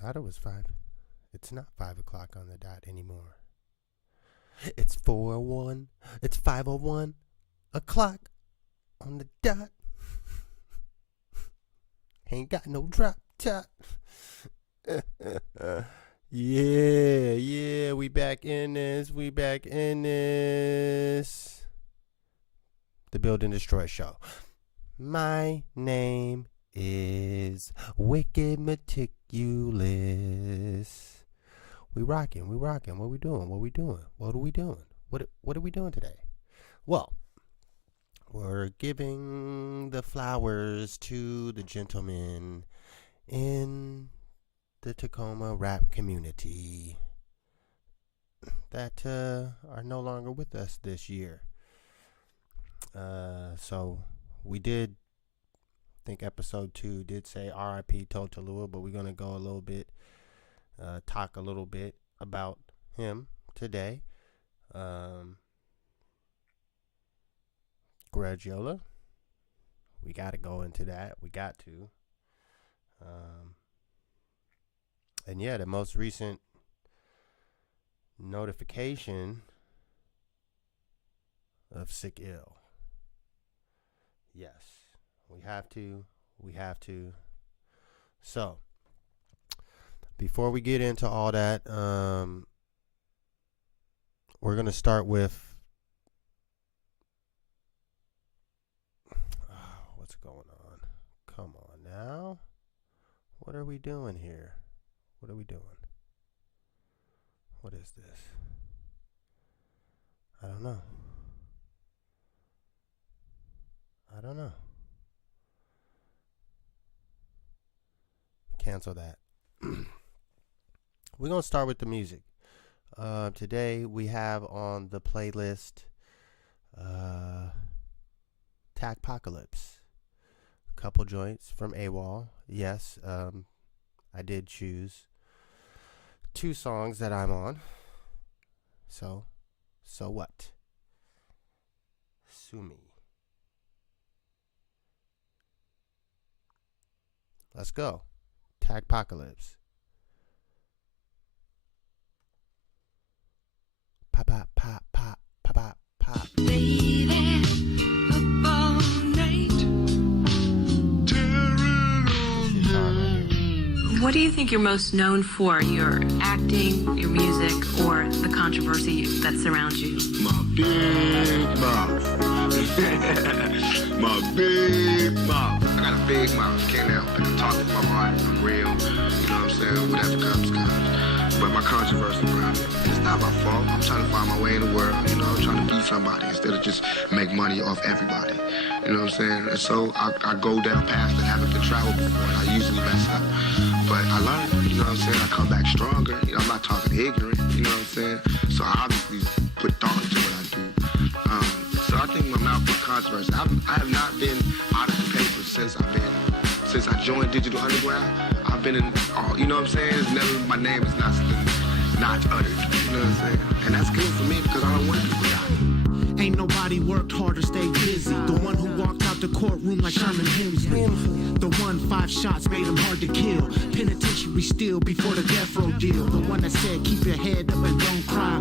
thought it was 5. It's not 5 o'clock on the dot anymore. It's 4:01. It's 5:01 o'clock on the dot. Ain't got no drop top. Yeah, we back in this. The Build and Destroy Show. My name is Wicked Meticulous. We rocking. What we doing? What are we doing today? Well, we're giving the flowers to the gentlemen in the Tacoma rap community that are no longer with us this year. So we did, I think episode 2 did say R.I.P. Toe Tallulah, but we're going to go a little bit, talk a little bit about him today. Grudgiola, we got to go into that. We got to. And yeah, the most recent notification of sick ill. Yes, we have to. So, before we get into all that, we're going to start with what's going on? Come on now. What are we doing here? What are we doing? What is this? I don't know. Cancel that. We're going to start with the music. Today we have on the playlist Tacpocalypse. A couple joints from AWOL. Yes, I did choose 2 songs that I'm on. So what? Sue me. Let's go. Tacpocalypse. Pop, pop, pop, pop, pop, pop, pop. Baby, up all night. What do you think you're most known for? Your acting, your music, or the controversy that surrounds you? My big mouth. My big mouth. I got a big mouth. Can't help it. I'm talking my heart. I'm real. You know what I'm saying? Whatever comes. But my controversy around it, it's not my fault. I'm trying to find my way in the world. You know, I'm trying to be somebody instead of just make money off everybody. You know what I'm saying? And so I go down paths that haven't been traveled before, and I usually mess up. But I learned, you know what I'm saying? I come back stronger. You know, I'm not talking ignorant, you know what I'm saying? So I obviously put thought into what I do. So I think my mouth is controversy. I have not been out of the paper since I joined Digital Underground. I've been in all, you know what I'm saying? It's never, my name is not uttered, you know what I'm saying? And that's good for me because I don't want to be forgotten. Ain't nobody worked hard or stayed busy. The one who walked out the courtroom like Sherman Hemsley. The one 5 shots made him hard to kill. Penitentiary still before the death row deal. The one that said keep your head up and don't cry.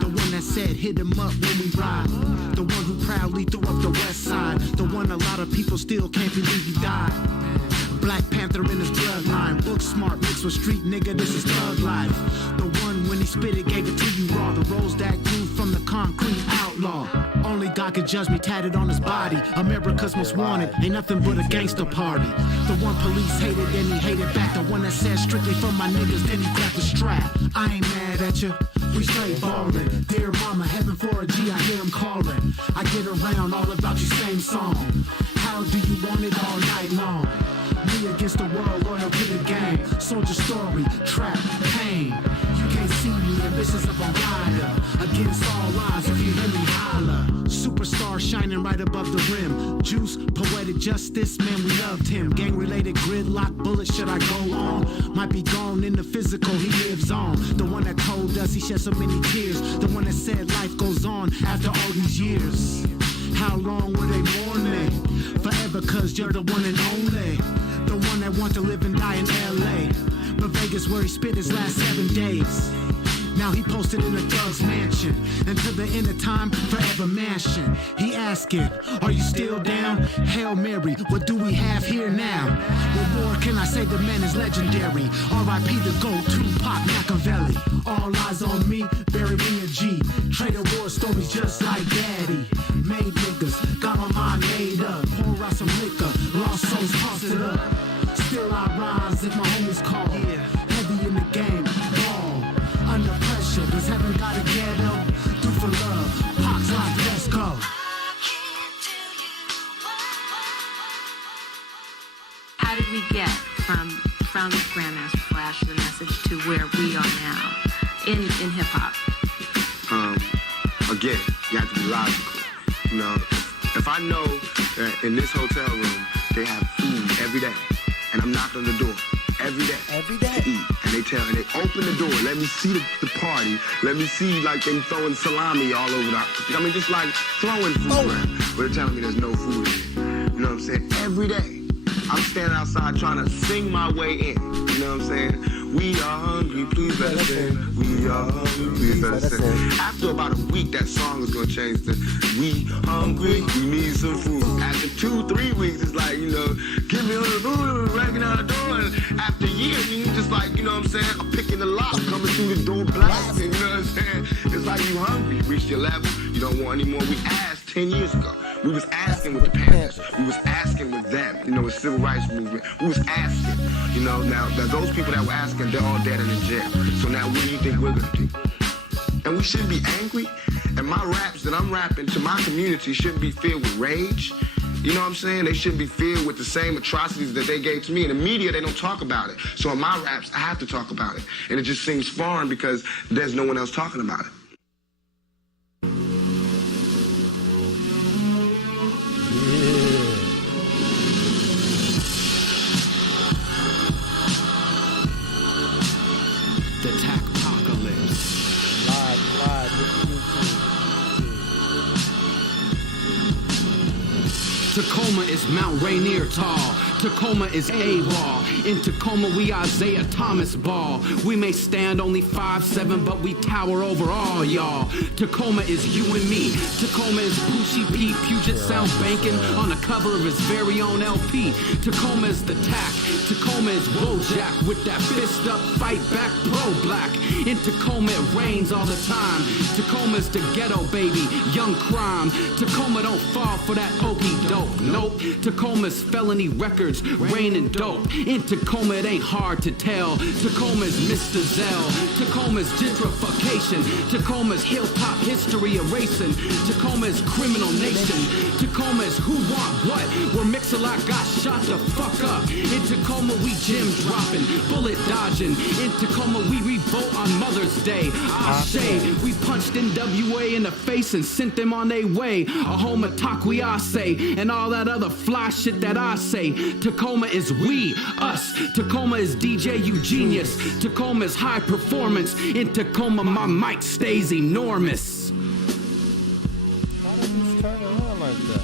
The one that said hit him up when we ride. The one who proudly threw up the west side. The one a lot of people still can't believe he died. Black Panther in his bloodline. Book smart mixed with street nigga, this is thug life. The one when he spit it gave it to you raw. The rose that grew from the concrete outlaw. Only God could judge me, tatted on his body. America's most wanted, ain't nothing but a gangster party. The one police hated and he hated back. The one that said strictly for my niggas, then he grabbed the strap. I ain't mad at you, we straight ballin'. Dear mama, heaven for a G, I hear him calling. I get around all about you, same song. How do you want it all night long? Me against the world, loyal to the game. Soldier story, trap, pain. You can't see me, ambitions of a rider. Against all odds, if you hear me holler. Superstar shining right above the rim. Juice, poetic justice, man, we loved him. Gang-related gridlock, bullet, should I go on? Might be gone in the physical, he lives on. The one that told us he shed so many tears. The one that said life goes on after all these years. How long will they mourn me? Forever, cause you're the one and only. The one that want to live and die in L.A. but Vegas where he spent his last 7 days. Now he posted in a thug's mansion, until the end of time, forever mansion. He asking, are you still down? Hail Mary, what do we have here now? What more can I say? The man is legendary. R.I.P. the GOAT, Tupac, Machiavelli. All eyes on me, bury me a G. Trader war stories just like daddy. Made niggas, got my mind made up. Pour out some liquor, lost souls, toss it up. Still I rise if my homies call. Heavy in the game, ball. Under pressure, cause heaven got a ghetto. Do for love, Pac's like, let's go. How did we get from the Grandmaster Flash, the message, to where we are now in hip hop? Again, you have to be logical. You know, if I know that in this hotel room they have food every day, and I'm knocking on the door every day to eat, and they open the door, let me see the party, let me see like they throwing salami all over I mean, just like throwing food around, but they're telling me there's no food in it. You know what I'm saying? Every day, I'm standing outside trying to sing my way in. You know what I'm saying? We are hungry, please let us in. We are hungry, please let us in. After about a week, that song is gonna change to we hungry, we need some food. After 2-3 weeks, it's like, you know, give me all the food, breaking out the door. And after a year, you just like, you know what I'm saying? I'm picking the lock, coming through the door, blasting. You know what I'm saying? It's like you hungry, reached your level, you don't want any more. We asked 10 years ago. We was asking with the Panthers. We was asking with them, you know, with civil rights movement. We was asking, you know, now those people that were asking, they're all dead and in jail. So now what do you think we're gonna do? And we shouldn't be angry. And my raps that I'm rapping to my community shouldn't be filled with rage. You know what I'm saying? They shouldn't be filled with the same atrocities that they gave to me. In the media, they don't talk about it. So in my raps, I have to talk about it. And it just seems foreign because there's no one else talking about it. Tacoma is Mount Rainier tall. Tacoma is AWOL. In Tacoma we Isaiah Thomas Ball. We may stand only 5'7", but we tower over all y'all. Tacoma is you and me. Tacoma is Bushy P, Puget Sound banking on the cover of his very own LP. Tacoma is the tack. Tacoma is Bojack with that fist up, fight back, pro-black. In Tacoma it rains all the time. Tacoma is the ghetto baby, young crime. Tacoma don't fall for that okey doke. Nope, Tacoma's felony records, raining dope. In Tacoma it ain't hard to tell. Tacoma's Mr. Zell. Tacoma's gentrification. Tacoma's hip-hop history erasing. Tacoma's criminal nation. Tacoma's who want what? Where Mix-a-Lot got shot the fuck up. In Tacoma we gym dropping, bullet dodging. In Tacoma we revolt on Mother's Day. Ashe, we punched NWA in the face and sent them on their way. A home of Taquiase and all that other fly shit that I say. Tacoma is we, us. Tacoma is DJ Eugenius. Tacoma is high performance. In Tacoma my mic stays enormous. How did this turn around like that?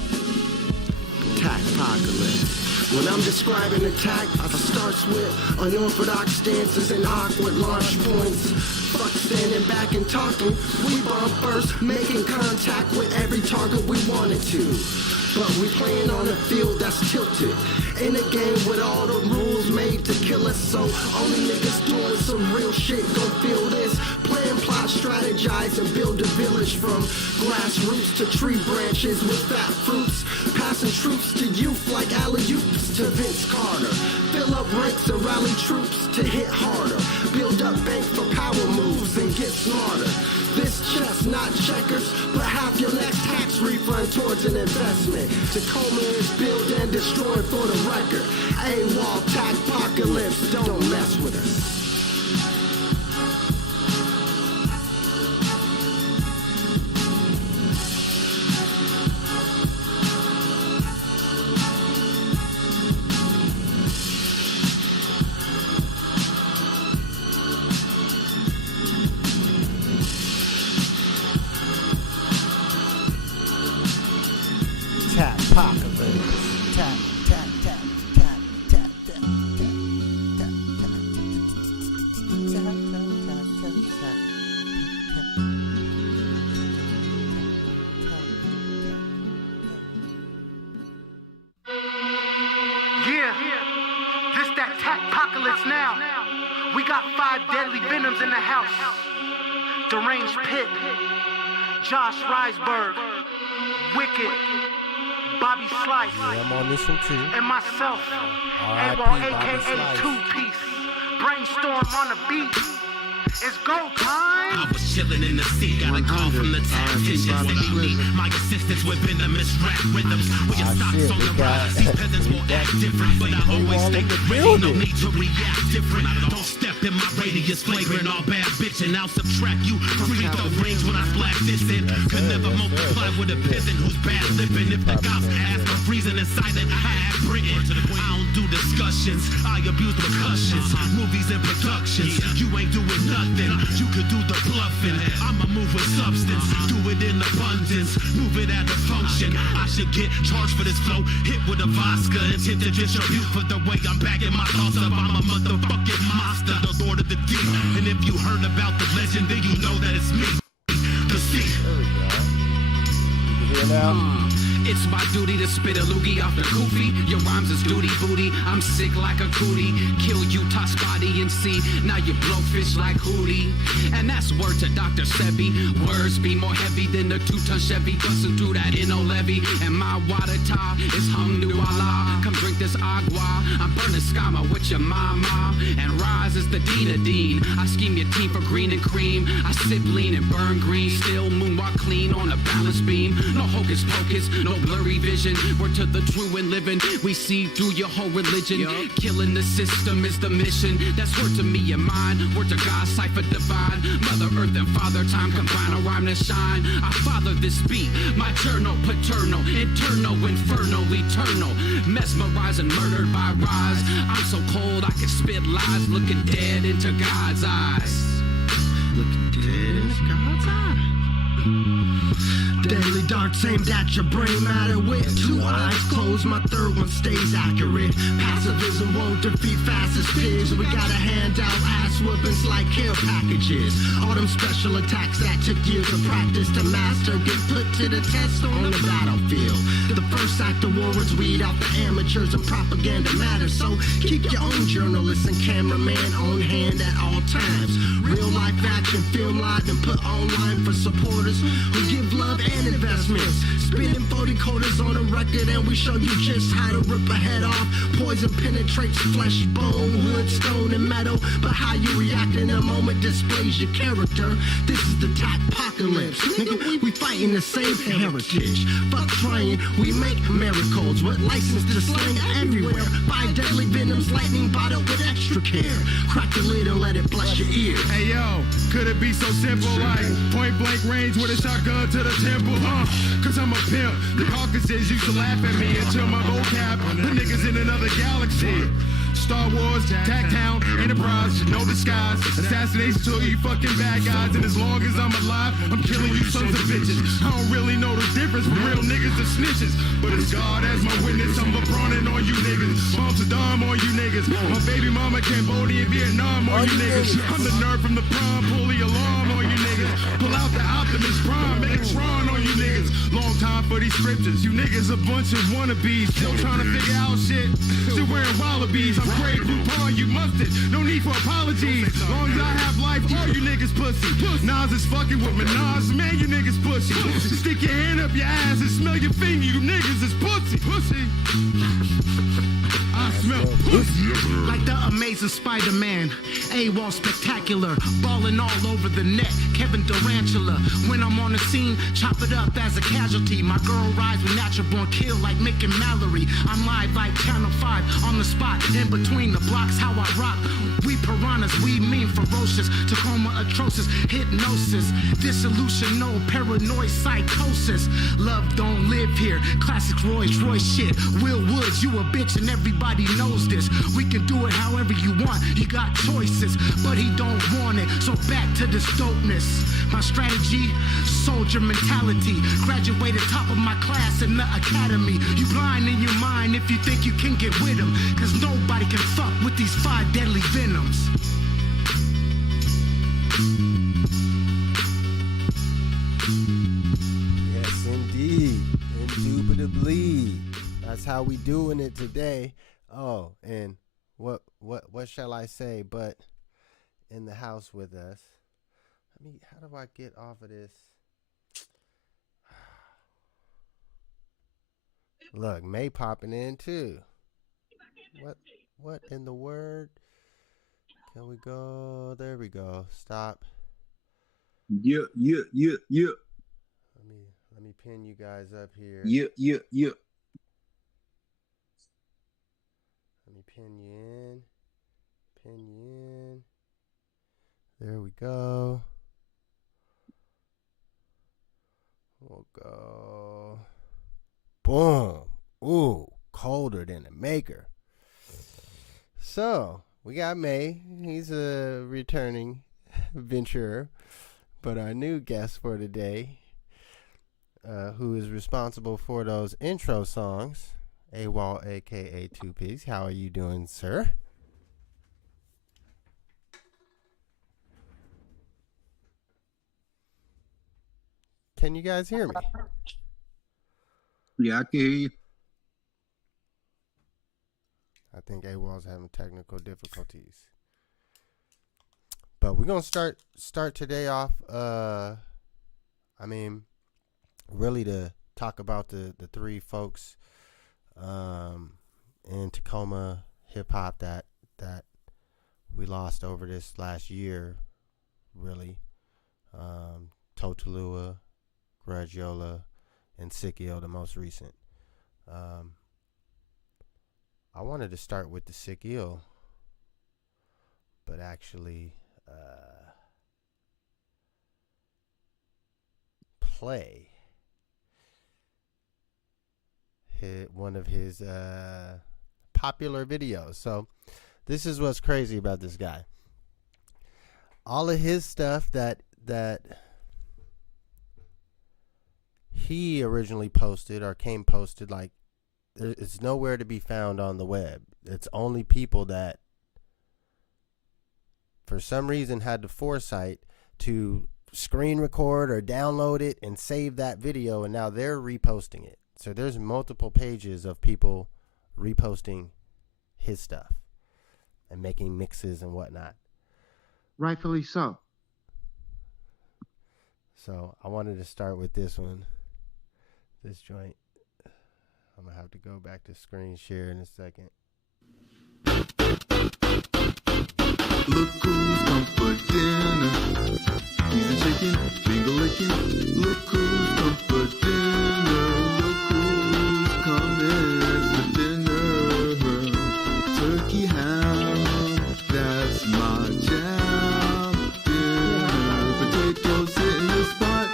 Attackpocalypse. When I'm describing attack, I start with unorthodox stances and awkward launch points. Fuck standing back and talking. We bomb first, making contact with every target we wanted to. But we playing on a field that's tilted. In a game with all the rules made to kill us. So only niggas doing some real shit gon' feel this. Plan, plot, strategize, and build a village from grassroots to tree branches with fat fruits. Passing troops to youth like alley-oops to Vince Carter. Fill up ranks and rally troops to hit harder. Build up bank for power moves and get smarter. This chess, not checkers, but half your next tax refund towards an investment. Tacoma is build and destroy for the record. AWOL, Attackpocalypse, don't mess with us. Apocalypse. Tap, tap, tap, tap, tap, tap, tap, tap, tap, tap, tap. apocalypse now. We got 5 deadly venoms in the house. Deranged Pit, Josh Risberg, Wicked, Bobby Slice, Yeah, I'm on this one too. and myself, R.I.P. Abo, Bobby aka Slice. Two Piece. Brainstorm on the beat. It's go time. I was chilling in the seat, got a call from the tacticians. They need my assistance with venomous rap rhythms. We just stocks shit, on we the got- rise. These peasants will act different, but I always all stay in the ready. No building. need to react different. Don't step in my radius, flavoring all bad bitch, and I'll subtract you from free throw range when I splash this in. Could never multiply with a peasant who's bad lipping. If the cops ask for freezing and silent, I have Britain. I don't do discussions, I abuse percussions, movies and productions. You ain't doing nothing, you could do the bluffing. I'ma move with substance, do it in abundance, move it at a function. I should get charged for this flow, hit with a vodka, intent to distribute for the way I'm backing my thoughts up. I'm a motherfucking monster, the lord of the deep. And if you heard about the legend, then you know that it's me. The sea. There we go. You can hear now? It's my duty to spit a loogie off the goofy. Your rhymes is duty booty. I'm sick like a cootie. Kill you, toss body and see. Now you blowfish like Hootie. And that's word to Dr. Sebi. Words be more heavy than the 2-ton Chevy. Bustin' through that inno levy. And my water top is hamdulillah. Come drink this agua. I'm burning skama with your mama. And Rise is the Dean of Dean. I scheme your team for green and cream. I sip lean and burn green. Still moonwalk clean on a balance beam. No hocus pocus, no blurry vision. We're to the true and living. We see through your whole religion. Killing the system is the mission. That's word to me and mine. Word to God, cipher divine. Mother Earth and Father Time combine a rhyme to shine. I father this beat. My journal, paternal, internal, inferno, eternal. Mesmerized and murdered by Rise. I'm so cold I can spit lies. Looking dead into God's eyes. Looking dead into God's eyes. Deadly darts aimed at your brain matter with 2 eyes closed, my 3rd one stays accurate. Passivism won't defeat fastest pigs. We gotta hand out ass whoopings like care packages. All them special attacks that took years of practice to master get put to the test on the battlefield. The first act of war is weed out the amateurs and propaganda matters. So keep your own journalists and cameraman on hand at all times. Real life action, film live and put online for supporters who give love and investments. Spinning 40 quarters on a record and we show you just how to rip a head off. Poison penetrates flesh, bone, wood, stone, and metal. But how you react in a moment displays your character. This is the apocalypse. Nigga, we fighting to save heritage. Fuck trying, we make miracles with license to slang everywhere. 5 deadly venoms, lightning bottled with extra care. Crack the lid and let it bless your ear. Hey yo, could it be so simple like point blank range with a shotgun to the temple? Cause I'm a pimp. The Caucasus used to laugh at me until my vocab. The niggas in another galaxy. Star Wars, Tacktown, Enterprise, no disguise. Assassination to you fucking bad guys. And as long as I'm alive, I'm killing you sons of bitches. I don't really know the difference from real niggas to snitches. But it's God as my witness, I'm LeBronin on you niggas. Mom Saddam on you niggas. My baby mama Cambodia, Vietnam on you niggas. I'm the nerd from the prom, pull the alarm on you niggas. Pull out the Optimus Prime, Megatron on you niggas. Long time for these scriptures. You niggas a bunch of wannabes. Still trying to figure out shit. Still wearing wallabies. I'm great, RuPaul, you mustard. No need for apologies. Long as I have life, all you niggas pussy. Nas is fucking with Minaj, man, you niggas pussy. Stick your hand up your ass and smell your finger, you niggas is pussy. Pussy. I smell pussy. Like the amazing Spider-Man, AWOL spectacular, balling all over the net, Kevin Durantula. When I'm on the scene, chop it up as a casualty. My girl rides with natural born kill like Mick and Mallory. I'm live like Channel 5 on the spot, in between the blocks, how I rock. We piranhas, we mean ferocious, Tacoma atrocious, hypnosis, dissolution, no paranoid psychosis. Love don't live here, classic Royce shit. Will Woods, you a bitch and everybody knows this. We can do it however you want, you got choices, but he don't want it, so back to this dopeness. My strategy, soldier mentality, graduated top of my class in the academy. You blind in your mind if you think you can get with him, cause nobody can fuck with these 5 deadly venoms. Yes, indeed. Indubitably. That's how we doing it today. Oh, and what shall I say? But in the house with us. How do I get off of this? Look, May popping in too. What in the word? Can we go? There we go. Stop. Yeah. Let me pin you guys up here. Yeah. Let me pin you in. Pin you in. There we go. We'll go. Boom. Ooh, colder than a maker. So, we got May. He's a returning venturer. But our new guest for today, who is responsible for those intro songs, AWOL, a.k.a. 2Ps. How are you doing, sir? Can you guys hear me? Yeah, I can hear you. I think AWOL's having technical difficulties. But we're gonna start today off. Really to talk about the three folks in Tacoma hip hop that we lost over this last year. Really, Totolua, Grudgiola, and Sikio, the most recent. I wanted to start with the Sikio, but actually play one of his popular videos. So this is what's crazy about this guy. All of his stuff that he originally posted or came posted, like, it's nowhere to be found on the web. It's only people that for some reason had the foresight to screen record or download it and save that video, and now they're reposting it. So there's multiple pages of people reposting his stuff and making mixes and whatnot. Rightfully so. So I wanted to start with this one, this joint. I'm gonna have to go back to screen share in a second. Look who's come for dinner. He's a chicken, finger licking. Look who's come for dinner. Look who's coming for dinner. Turkey ham, that's my jam. Dinner, potatoes hitting the spot.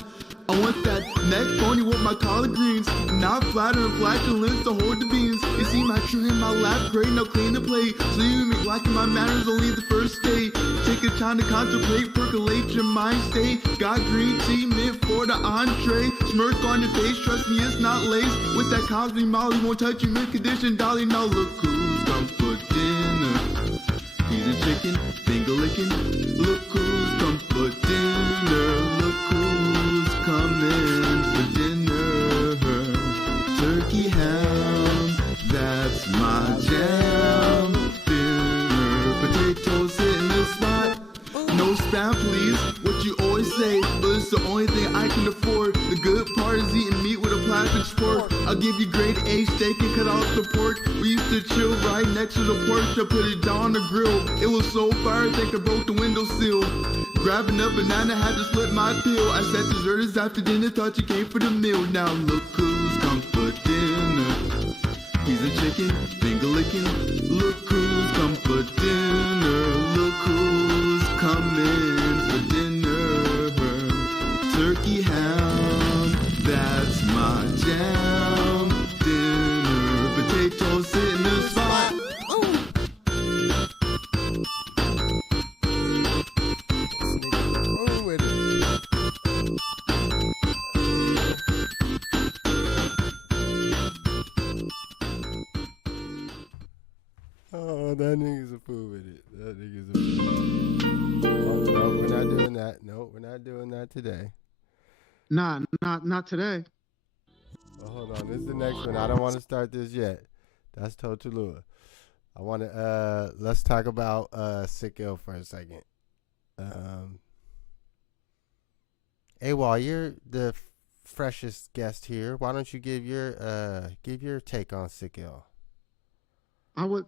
I want that neck pony with my collard greens. Not flatter and flatulence to hold the beans. You see my tree in my lap, great, now clean the plate. So you make liking my manners only the first day. Take a time to contemplate, percolate your mind state. Got green tea, mint for the entree. Smirk on your face, trust me it's not lace. With that Cosby Molly, won't touch you mid condition, dolly. Now look who's come for dinner. He's a chicken, finger licking. Look who's come for dinner. Look who's coming for dinner. Turkey ham, that's my jam. Dinner, potatoes hitting the spot. No spam please, what you always say, but it's the only thing I can afford. The good part is eating meat with a plastic fork. I'll give you grade A steak and cut off the pork. We used to chill right next to the porch. I put it down on the grill. It was so fire, I think I broke the windowsill. Grabbing a banana, had to split my peel. I said dessert is after dinner, thought you came for the meal. Now look who's come for dinner. He's a chicken, finger licking. Look who's come for dinner. Look who's coming for dinner. Turkey ham, that's my jam. Dinner, potatoes in the spot. Oh, with it. Oh, that nigga's a fool with it. That nigga's a fool. Oh, no, we're not doing that. No, we're not doing that today. Nah, not today. Well, hold on. This is the next one. I don't want to start this yet. That's Totolua. I want to let's talk about Sick Ill for a second. Um, AWOL, you're the freshest guest here. Why don't you give your take on Sick Ill? I would,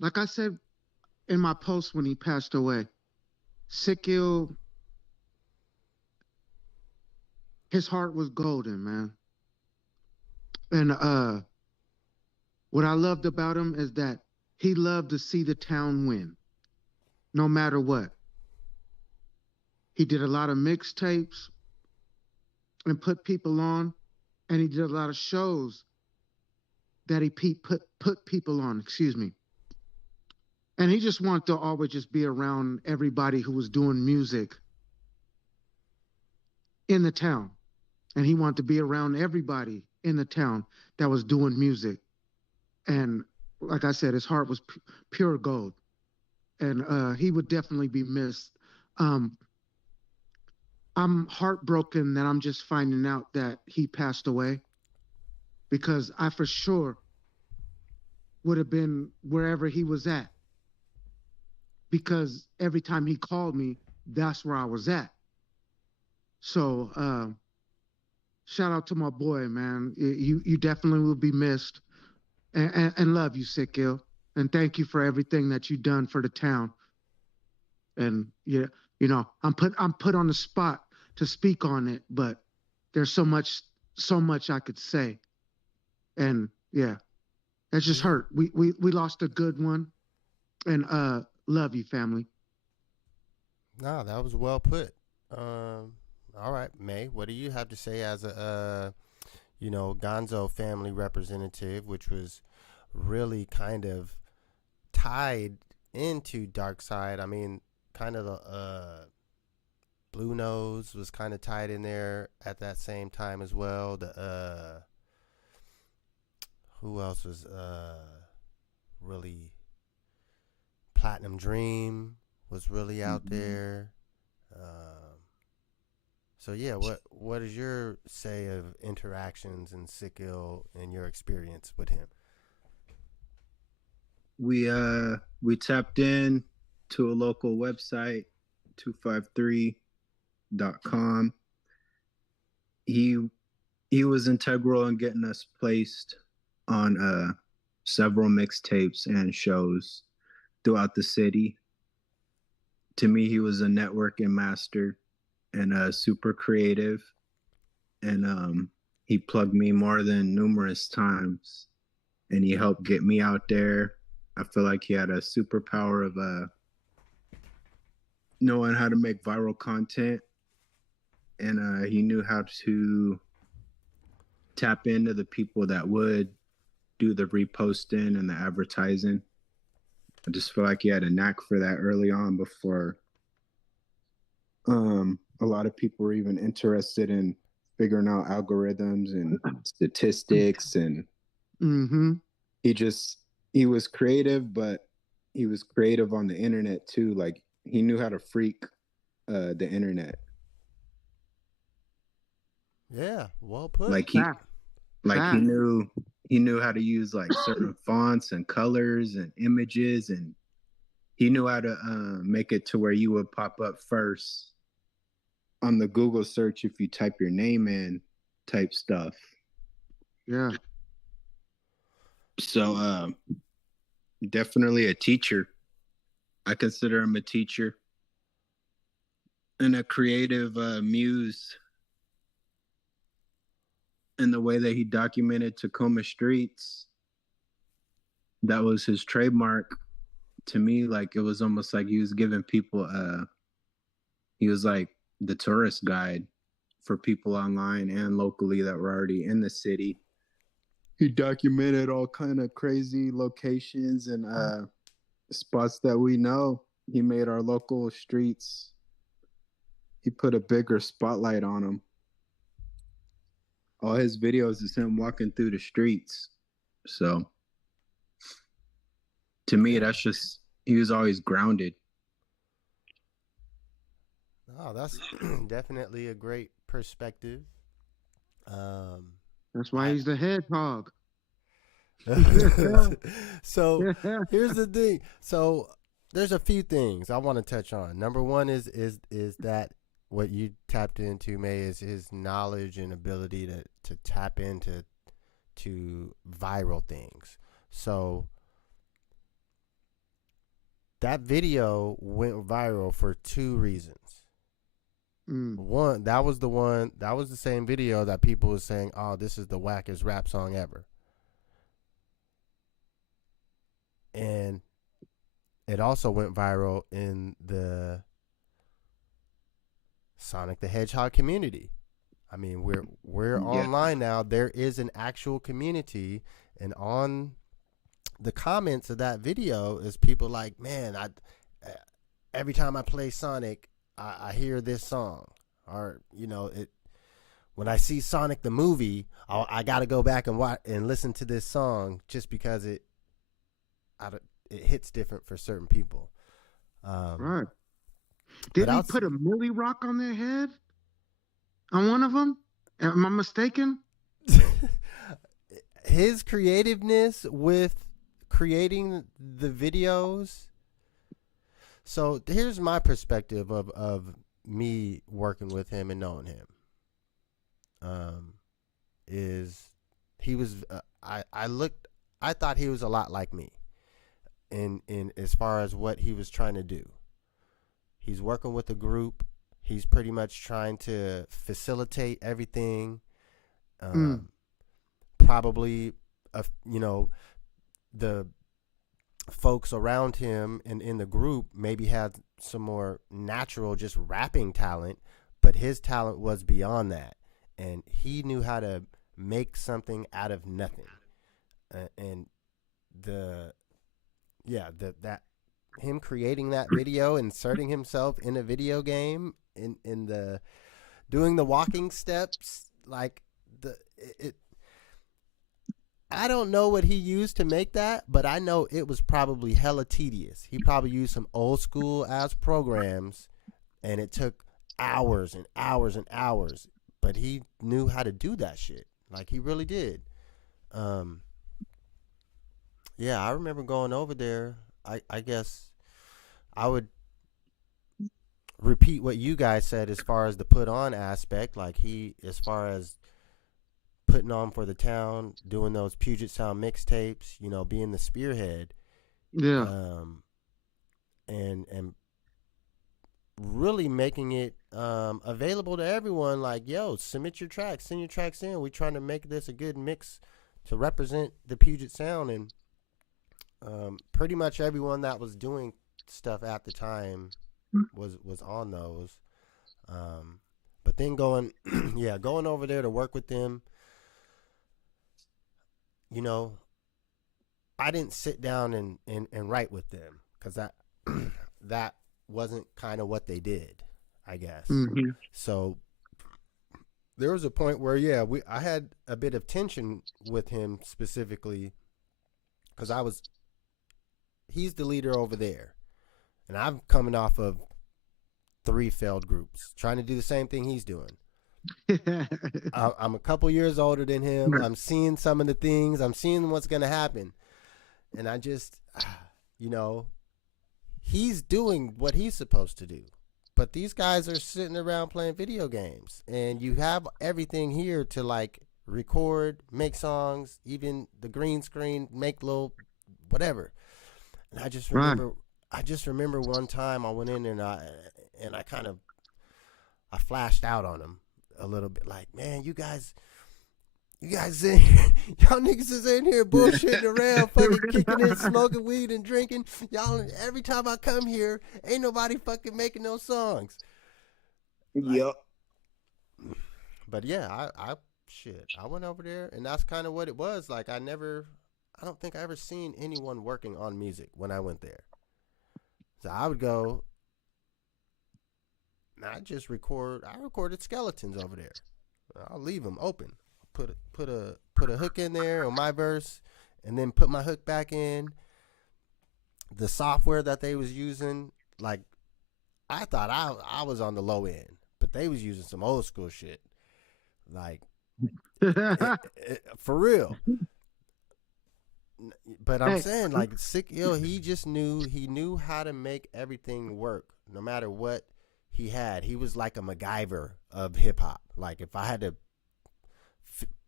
like I said in my post when he passed away, Sikil, his heart was golden, man. And what I loved about him is that he loved to see the town win, no matter what. He did a lot of mixtapes and put people on, and he did a lot of shows that he put people on, excuse me. And he just wanted to always just be around everybody who was doing music in the town. And he wanted to be around everybody in the town that was doing music. And like I said, his heart was pure gold. And he would definitely be missed. Um, I'm heartbroken that I'm just finding out that he passed away, because I for sure would have been wherever he was at, because every time he called me, that's where I was at. So shout out to my boy, man. You definitely will be missed, and love you, Sikil, and thank you for everything that you've done for the town. And yeah, I'm put on the spot to speak on it, but there's so much I could say, and yeah, that just Yeah. hurt. We lost a good one, and love you, family. No, that was well put. All right, May, what do you have to say as a Gonzo family representative, which was really kind of tied into Dark Side? I mean, kind of the Blue Nose was kind of tied in there at that same time as well. The who else was really Platinum Dream was really out there. So yeah, what is your say of interactions and Sick Ill and your experience with him? We tapped in to a local website, 253.com. He was integral in getting us placed on several mixtapes and shows throughout the city. To me, he was a networking master and super creative, and he plugged me more than numerous times, and he helped get me out there. I feel like he had a superpower of knowing how to make viral content, and he knew how to tap into the people that would do the reposting and the advertising. I just feel like he had a knack for that early on before a lot of people were even interested in figuring out algorithms and statistics, and Mm-hmm. he was creative, but he was creative on the internet too. Like, he knew how to freak the internet. Yeah, well put. Like he Fact. like Fact. he knew how to use like certain fonts and colors and images, and he knew how to make it to where you would pop up first on the Google search if you type your name in, type stuff. Yeah. So definitely a teacher. I consider him a teacher and a creative muse in the way that he documented Tacoma streets. That was his trademark. To me, like, it was almost like he was giving people he was like the tourist guide for people online and locally that were already in the city. He documented all kind of crazy locations and spots that we know. He made our local streets. He put a bigger spotlight on them. All his videos is him walking through the streets. So to me, that's just, he was always grounded. Oh, that's definitely a great perspective. That's why he's the hedgehog. So here's the thing. So there's a few things I want to touch on. Number one is that what you tapped into, May, is his knowledge and ability to tap into viral things. So that video went viral for two reasons. One, that was the same video that people were saying, "Oh, this is the wackest rap song ever," and it also went viral in the Sonic the Hedgehog community. I mean, we're online now. There is an actual community, and on the comments of that video is people like, "Man, every time I play Sonic, I hear this song," or it. When I see Sonic the movie, I got to go back and watch and listen to this song just because it hits different for certain people. Right. Did he put a Millie Rock on their head? On one of them? Am I mistaken? His creativeness with creating the videos. So here's my perspective of me working with him and knowing him. Is he was I thought he was a lot like me in as far as what he was trying to do. He's working with a group. He's pretty much trying to facilitate everything. Probably, the folks around him and in the group maybe had some more natural just rapping talent, but his talent was beyond that. And he knew how to make something out of nothing. And him creating that video, inserting himself in a video game, in the doing the walking steps, like I don't know what he used to make that, but I know it was probably hella tedious. He probably used some old school ass programs, and it took hours and hours and hours. But he knew how to do that shit. Like, he really did. Yeah, I remember going over there. I guess I would repeat what you guys said as far as the put on aspect. Like, as far as putting on for the town, doing those Puget Sound mixtapes, being the spearhead. Yeah. And really making it available to everyone. Like, yo, submit your tracks, send your tracks in. We're trying to make this a good mix to represent the Puget Sound. And pretty much everyone that was doing stuff at the time was on those. But then going over there to work with them, I didn't sit down and write with them because that wasn't kind of what they did, I guess. Mm-hmm. So there was a point where I had a bit of tension with him specifically because he's the leader over there, and I'm coming off of 3 failed groups trying to do the same thing he's doing. I'm a couple years older than him. I'm seeing some of the things. I'm seeing what's going to happen. And I just, he's doing what he's supposed to do. But these guys are sitting around playing video games. And you have everything here to, like, record, make songs, even the green screen, make little whatever. And I just remember one time I went in and I flashed out on him a little bit, like, man, you guys in here, y'all niggas is in here bullshitting around, fucking kicking in, smoking weed and drinking. Y'all, every time I come here, ain't nobody fucking making no songs. Yep. But yeah, I went over there, and that's kind of what it was. Like, I don't think I ever seen anyone working on music when I went there. So I would go, and I recorded skeletons over there. I'll leave them open. Put a hook in there on my verse, and then put my hook back in. The software that they was using, like, I thought I was on the low end, but they was using some old school shit, like for real. But I'm Hey, saying like Sick Ill, he just knew how to make everything work, no matter what he had. He was like a MacGyver of hip hop. Like if I had to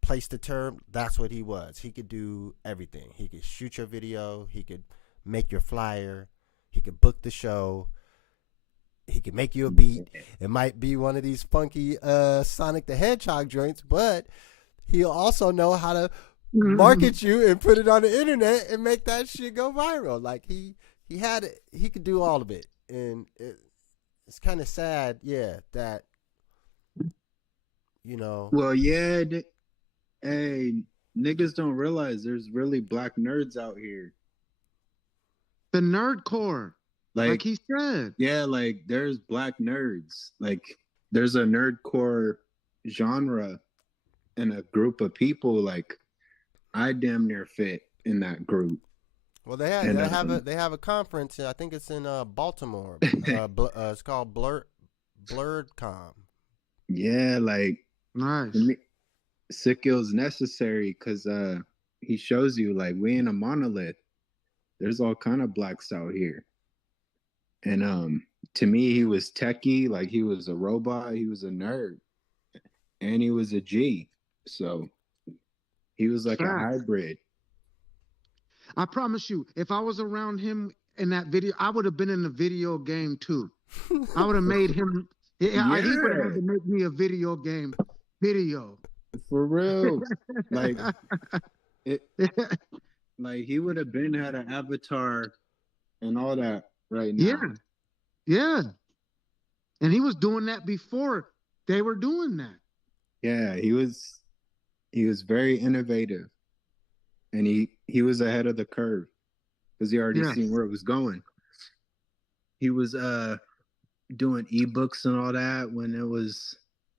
place the term, that's what he was. He could do everything. He could shoot your video. He could make your flyer. He could book the show. He could make you a beat. It might be one of these funky Sonic the Hedgehog joints, but he'll also know how to market you and put it on the internet and make that shit go viral. Like he could do all of it, and it's kind of sad, yeah, that you know. Well, yeah, hey, niggas don't realize there's really black nerds out here. the nerd core, like he said. Yeah, like there's black nerds. Like there's a nerdcore genre and a group of people. Like I damn near fit in that group. Well, they have a conference. I think it's in Baltimore. It's called BlurredCom. Yeah, like Nice. Sick Ill's necessary because he shows you like we ain't a monolith. There's all kind of blacks out here. And to me, he was techie, like he was a robot, he was a nerd, and he was a G. So he was like a hybrid. I promise you, if I was around him in that video, I would have been in the video game too. I would have made him. He would have had to make me a video game video. For real. Like like he would have been had an avatar and all that right now. Yeah. And he was doing that before they were doing that. Yeah, he was very innovative. And he was ahead of the curve because he already seen where it was going. He was doing ebooks and all that when it was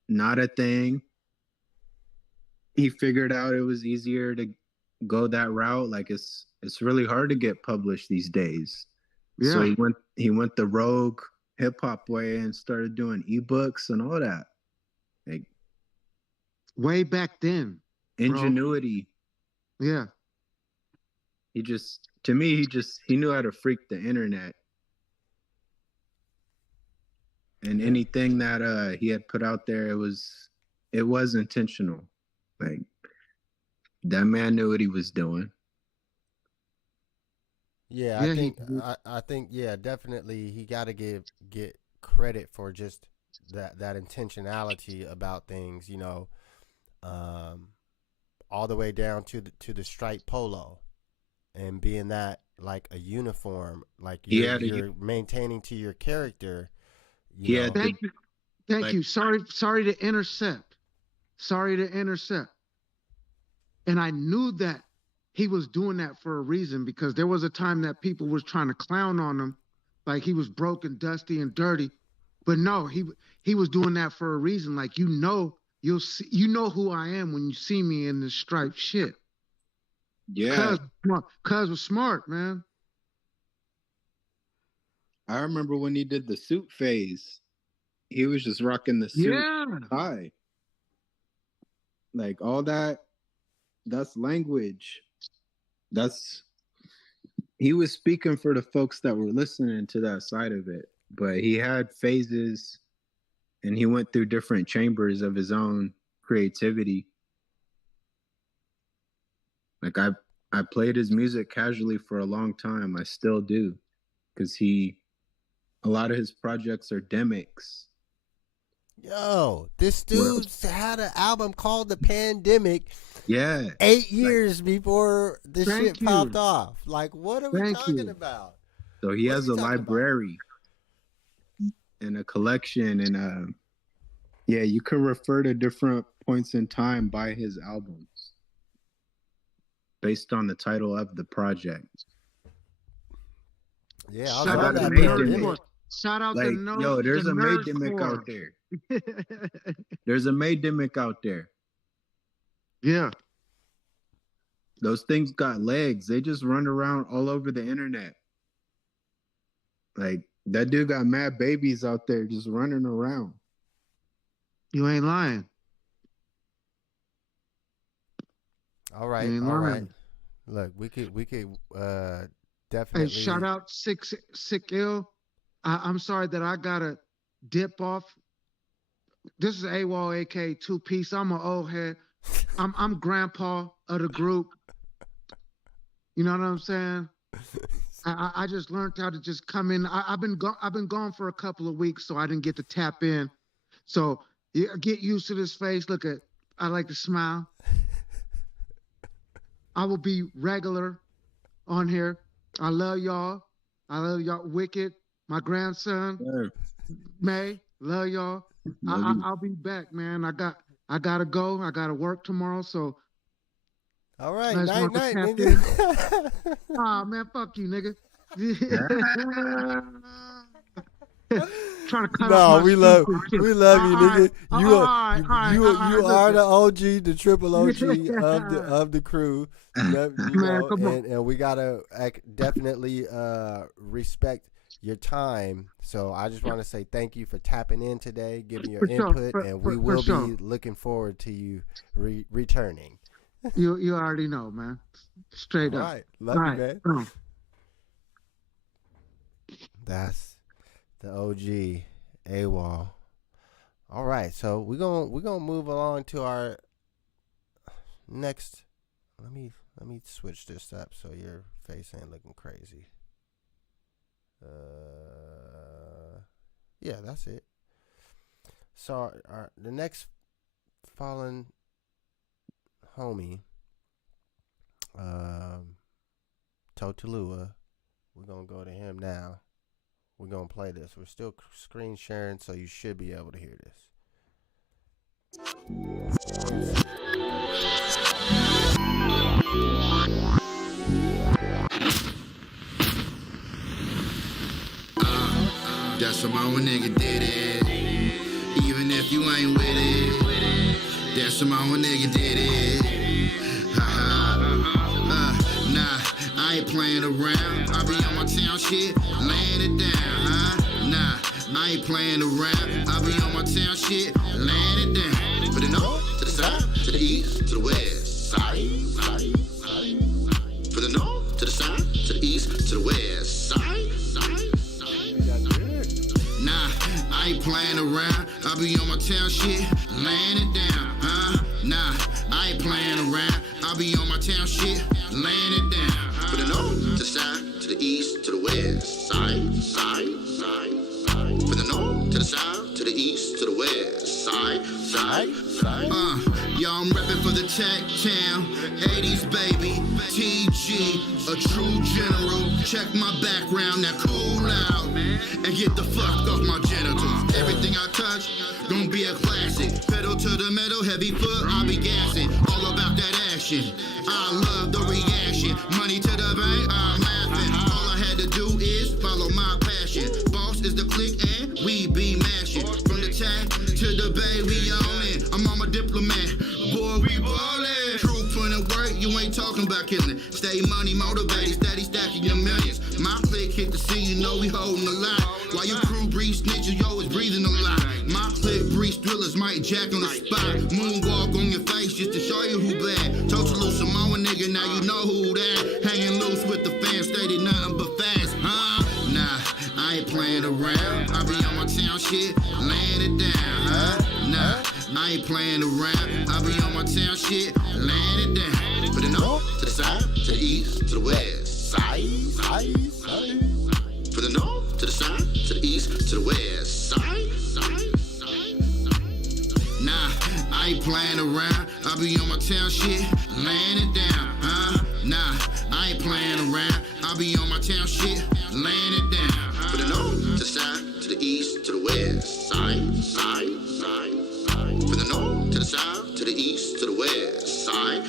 not a thing. He figured out it was easier to go that route. Like it's really hard to get published these days. Yeah. So he went the rogue hip hop way and started doing ebooks and all that. Like way back then. Ingenuity. Bro. Yeah. He knew how to freak the internet. And anything that he had put out there, it was intentional. Like that man knew what he was doing. Yeah, I think definitely he got to get credit for just that intentionality about things, you know, all the way down to the striped polo, and being that like a uniform, like you're maintaining to your character. Thank you. Sorry to intercept. And I knew that he was doing that for a reason, because there was a time that people was trying to clown on him, like he was broken, dusty, and dirty. But no, he was doing that for a reason. Like you'll see, who I am when you see me in this striped shit. Yeah, Cuz was smart, man. I remember when he did the suit phase, he was just rocking the suit high. Like all that's language. He was speaking for the folks that were listening to that side of it. But he had phases and he went through different chambers of his own creativity. Like I played his music casually for a long time. I still do. Because a lot of his projects are demics. Yo, this dude had an album called The Pandemic. Yeah. 8 years before this shit popped off. Like, what are we talking about? So he has a library and a collection, and you can refer to different points in time by his albums based on the title of the project. Yeah, I was on that Pandemic. Shout out like, to Nerd. Yo, there's a Maydemic out there. There's a Maydemic out there. Yeah. Those things got legs. They just run around all over the internet. Like, that dude got mad babies out there just running around. You ain't lying. All right. Look, we could Hey, shout definitely. out sick ill. I'm sorry that I gotta dip off. This is AWOL AK two piece. I'm an old head. I'm grandpa of the group. You know what I'm saying? I just learned how to just come in. I've been gone for a couple of weeks, so I didn't get to tap in. So get used to this face. Look at I like to smile. I will be regular on here. I love y'all. I love y'all. Wicked, my grandson, Sure. May, love y'all. Love you. I'll be back, man. I gotta go. I gotta work tomorrow, so All right, I just night, want to night, tap in. nigga. Ah, man, fuck you, nigga. Trying to cut off No, my streak and shit. we love you, All right, nigga. You all are right, all right, you are the listen. OG, the triple OG Yeah. of the crew. You Man, know, come on. and we gotta definitely respect your time. So I just want to say thank you for tapping in today, giving your For sure, input, and we for will sure. be looking forward to you returning. You already know, man. Straight All up. right, All love you, right. man. That's the OG AWOL. All right, so we're gonna move along to our next. Let me switch this up so your face ain't looking crazy. Yeah, that's it. So the next fallen homie, Totulua, we're gonna go to him now. We're gonna play this. We're still screen sharing, so you should be able to hear this. That's what my old nigga did it. Even if you ain't with it. That's what my old nigga did it. Ha ha. Nah, I ain't playing around. I be on my town shit, laying it down, huh? Nah, I ain't playing around. I be on my town shit, laying it down. For the north, to the south, to the east, to the west side. For the north, to the south, to the east, to the west side. Nah, I ain't playing around. I be on my town shit, laying it down, huh? Nah, I ain't playing around. I be on my town shit, laying it down. For the north, to the south, to the east, to the west side. For the north, to the south, to the east, to the west side. Y'all, I'm reppin' for the tech town, 80s baby, TG, a true general. Check my background, now cool out, and get the fuck off my genitals. Everything I touch, gonna be a classic. Pedal to the metal, heavy foot, I'll be gassing. All about that action, I love the reaction. Money to the bank, I'm laughing. All I had to do is follow my passion. Boss is the click and we be mashing. From the tag to the bay, we on it. I'm on my diplomat, boy, we ballin'. True putting work, you ain't talking about killing. Stay money motivated, steady stacking your millions. My click hit the scene, you know we holding a line. While your crew breathe snitches, you always breathing a lot. My click breathe thrillers, might jack on the spot. Moonwalk on your face just to show you who bad. Total loose Samoa nigga, now you know who that. Hanging loose with the fans, steady nothing but fast, huh? Nah, I ain't playing around. I be on my town shit, laying it down, huh? Nah, I ain't playing around. I be on my town shit, laying it down. For the north, to the south, to the east, to the west side. For the north, to the south, to the east, to the west side. Nah, I ain't playing around. I be on my town shit, laying it down, huh? Nah, I ain't playing around. I be on my town shit, laying it down. For the north, to the south, to the east, to the west side. For the north, to the south, to the east, to the west side.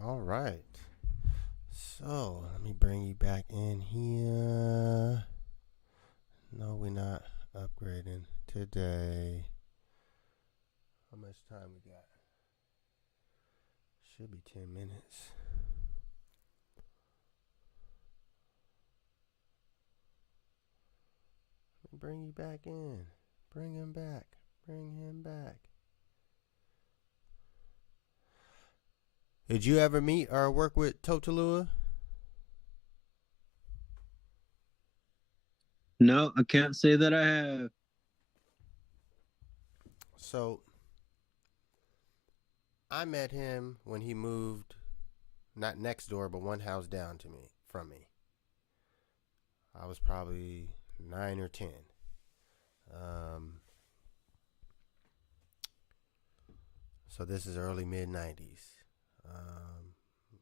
All right. So let me bring you back in here. upgrading today. How much time we got? Should be 10 minutes. Bring you back in. Bring him back. Bring him back. Did you ever meet or work with Totalua? No, I can't say that I have. So, I met him when he moved, not next door, but one house down from me. I was probably 9 or 10. So this is early mid 90s.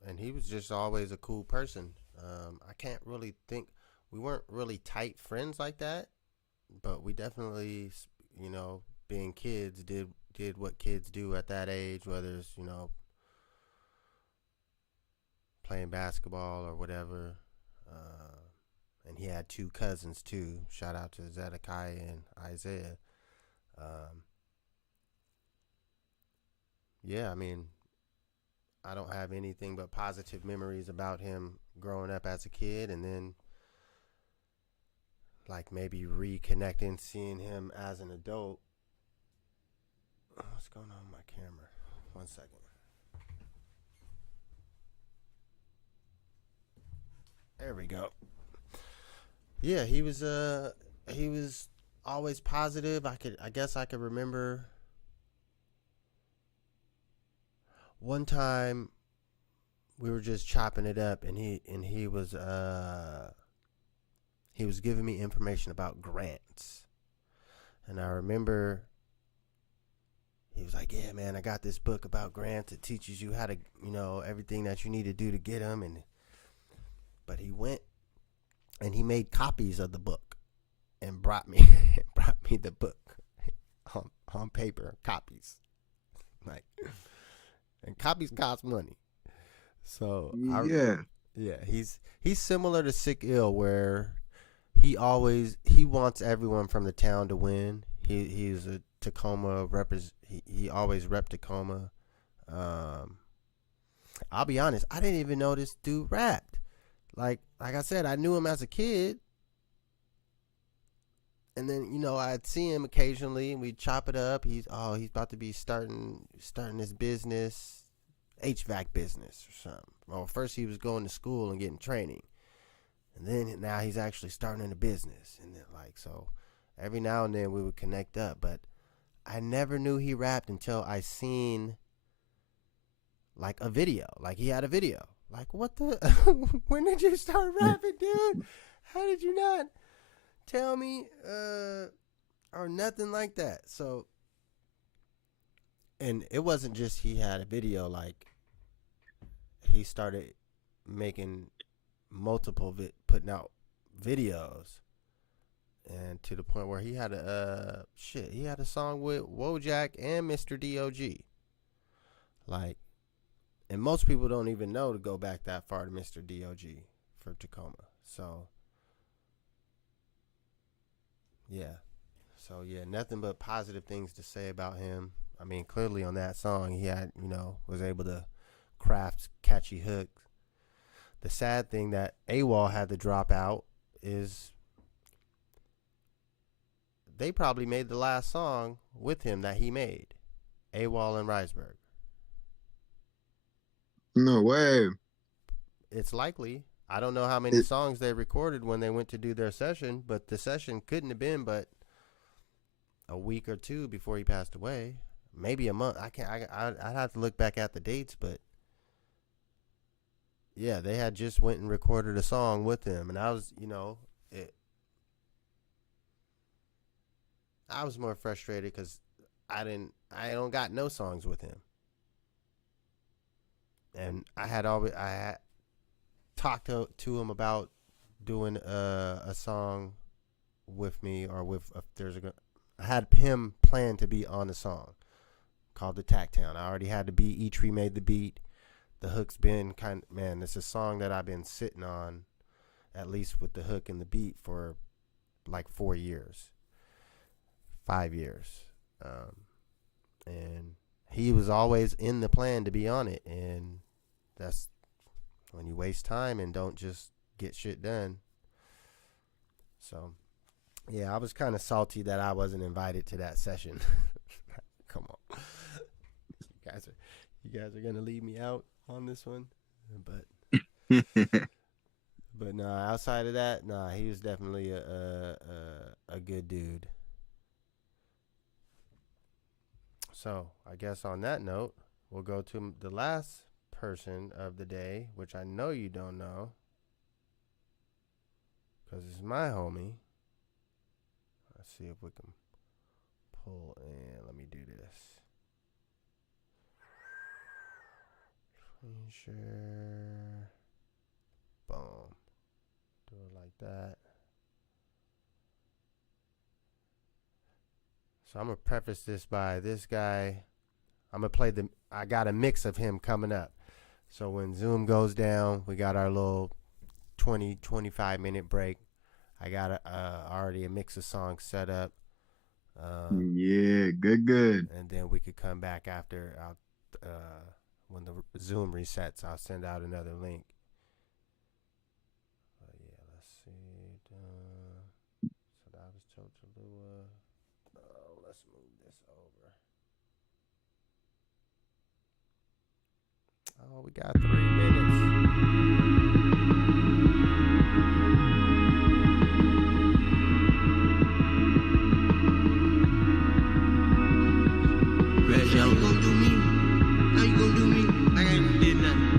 And he was just always a cool person. I can't really think, we weren't really tight friends like that, but we definitely, you know, being kids, did what kids do at that age, whether it's, you know, playing basketball or whatever. And he had 2 cousins too. Shout out to Zedekiah and Isaiah. Yeah, I mean, I don't have anything but positive memories about him growing up as a kid, and then like maybe reconnecting, seeing him as an adult. What's going on with my camera? 1 second. There we go. Yeah, he was always positive. I guess I could remember one time we were just chopping it up, and he was giving me information about grants. And I remember he was like, "Yeah, man, I got this book about grants. It teaches you how to, you know, everything that you need to do to get them." But he went and he made copies of the book and brought me the book on paper, copies. Like, and copies cost money. So he's similar to Sick Ill, where he wants everyone from the town to win. He's a Tacoma he always rep Tacoma. I'll be honest, I didn't even know this dude rapped. Like I said, I knew him as a kid. And then, you know, I'd see him occasionally and we'd chop it up. He's about to be starting his business, HVAC business or something. Well, first he was going to school and getting training. And then now he's actually starting a business. And then, like, so every now and then we would connect up, but I never knew he rapped until I seen like a video. Like, he had a video. Like, what the when did you start rapping, dude? How did you not tell me or nothing like that? So, and it wasn't just he had a video, like he started making multiple putting out videos, and to the point where he had he had a song with Wojak and Mr. DOG. Like, and most people don't even know to go back that far to Mr. DOG for Tacoma. So yeah, nothing but positive things to say about him. I mean, clearly on that song he had, you know, was able to craft catchy hooks. The sad thing that AWOL had to drop out is they probably made the last song with him that he made, AWOL and Riseberg. No way. It's likely. I don't know how many songs they recorded when they went to do their session, but the session couldn't have been but a week or two before he passed away. Maybe a month. I'd have to look back at the dates, but yeah, they had just went and recorded a song with him, and I was, you know, I was more frustrated because I don't got no songs with him, and I had talked to him about doing a song with me, or with I had him planned to be on a song called the Tack Town. I already had the beat. E-Tree made the beat. The hook's been it's a song that I've been sitting on, at least with the hook and the beat, for like 4 years. 5 years. And he was always in the plan to be on it. And that's when you waste time and don't just get shit done. So, yeah, I was kind of salty that I wasn't invited to that session. Come on. You guys are going to leave me out on this one. But no, outside of that, nah, he was definitely a good dude. So, I guess on that note, we'll go to the last person of the day, which I know you don't know, because it's my homie. Let's see if we can pull in. Let me do this. Screen share. Boom. Do it like that. So I'm going to preface this by this guy. I'm going to play I got a mix of him coming up. So when Zoom goes down, we got our little 25 minute break. I got already a mix of songs set up. Yeah, good. And then we could come back after, when the Zoom resets, I'll send out another link. Yeah, let's see. So that was Tochalua. Let's move this over. Oh, we got 3 minutes. Reg, how you gonna do me? How you gonna do me? Like I ain't did nothing.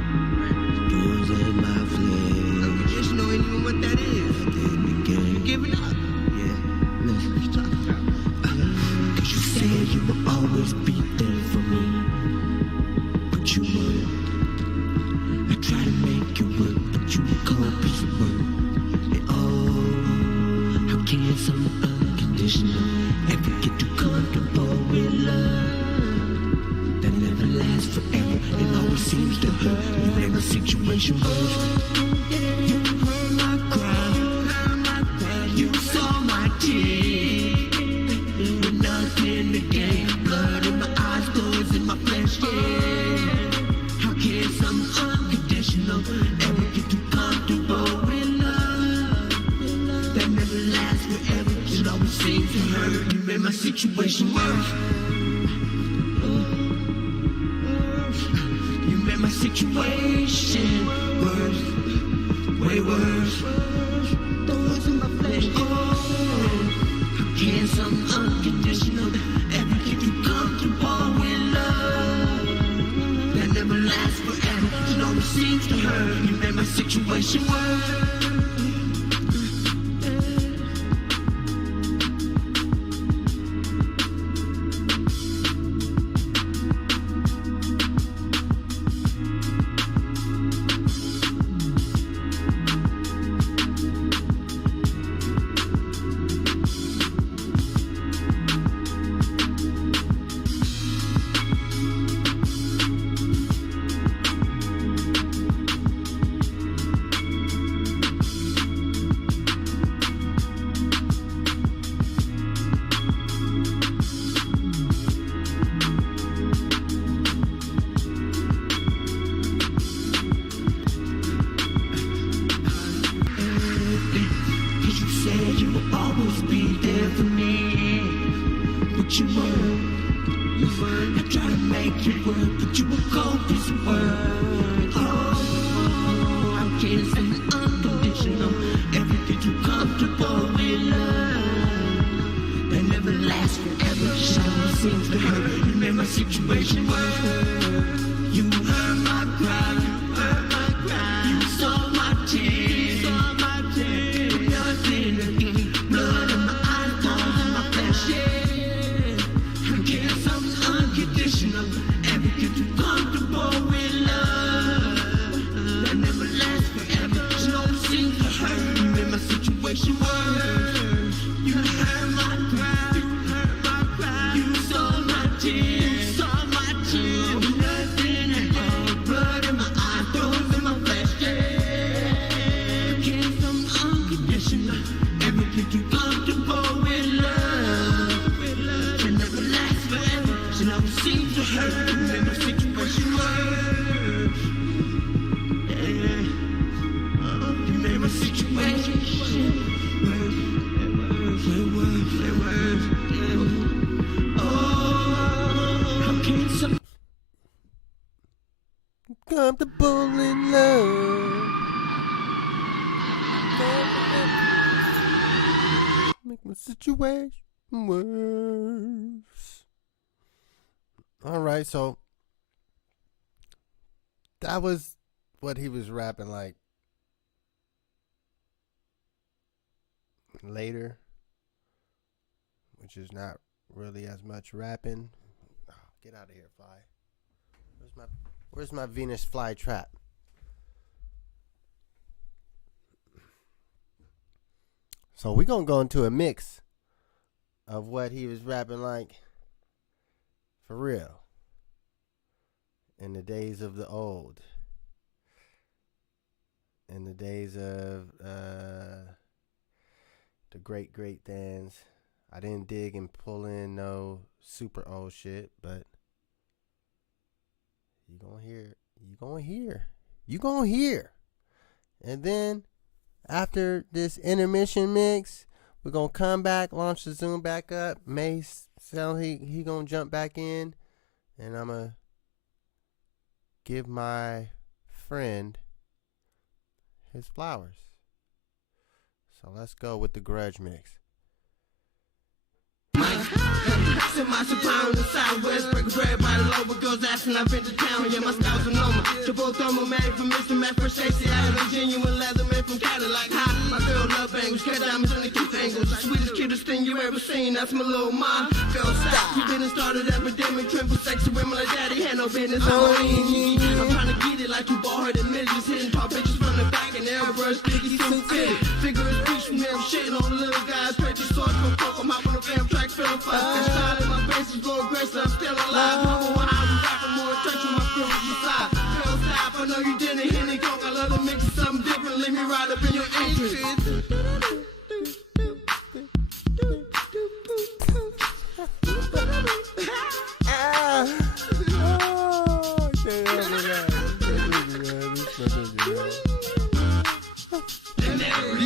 Doors in my flame. You just know even what that is. You giving up. Yeah, listen. What you talking about? Cause you said you would always be there for me. But you weren't. I try to make you work, but you were cold piece of work. And oh, how can someone unconditional ever get too comfortable with love? That never lasts forever, it always seems to hurt. You made my situation worse. You heard my cry, you saw my tears. With nothing to gain, blood in my eyes, thorns in my flesh, yeah. How can some unconditional ever get too comfortable with love? That never lasts forever, it always seems to hurt. You made my situation worse. My situation worse, way worse. Thorns in my flesh. Oh, how can some unconditional ever get you comfortable with love? That never lasts forever. It always seems to hurt. You made my situation worse. Blood in my eyes. made my situation worse. Yeah. You made my situation worse. Oh, how can some comfortable in love. Make my situation worse. All right, so that was what he was rapping like later, which is not really as much rapping. Oh, get out of here, fly. Where's my Venus flytrap? So we're going to go into a mix of what he was rapping like for real in the days of the old. In the days of the great things. I didn't dig and pull in no super old shit, but you gonna hear. And then after this intermission mix, we're gonna come back, launch the Zoom back up. Mace, so he gonna jump back in, and I'm gonna give my friend his flowers. So let's go with the grudge mix. Send my supply on the southwest, break bread by the lower girls asking I've been to town. Yeah, my style's a normal. Triple thermal made from Mr. Matt for Stacey. I have a genuine leather made from Cadillac. Hot, my girl love bangles, cat diamonds in the kiss angles. Sweetest, cutest thing you ever seen. That's my little mom. Girl, stop. We didn't start an epidemic, trend for sexy women like daddy. Had no business. I'm trying to get it like you bought her the midgets, hitting tall bitches from the back and airbrush sticky so fit. Figure of speech from them shitting on the little guys. Stretchy swords from coke. I'm hopping on the damn track, feeling fucked. Shot in my face is going aggressive. I'm still alive. Humble when I was rapping more touch with my feelings inside. Girl, stop. I know you didn't hit any coke. I love to mix something different. Let me ride up in your entrance.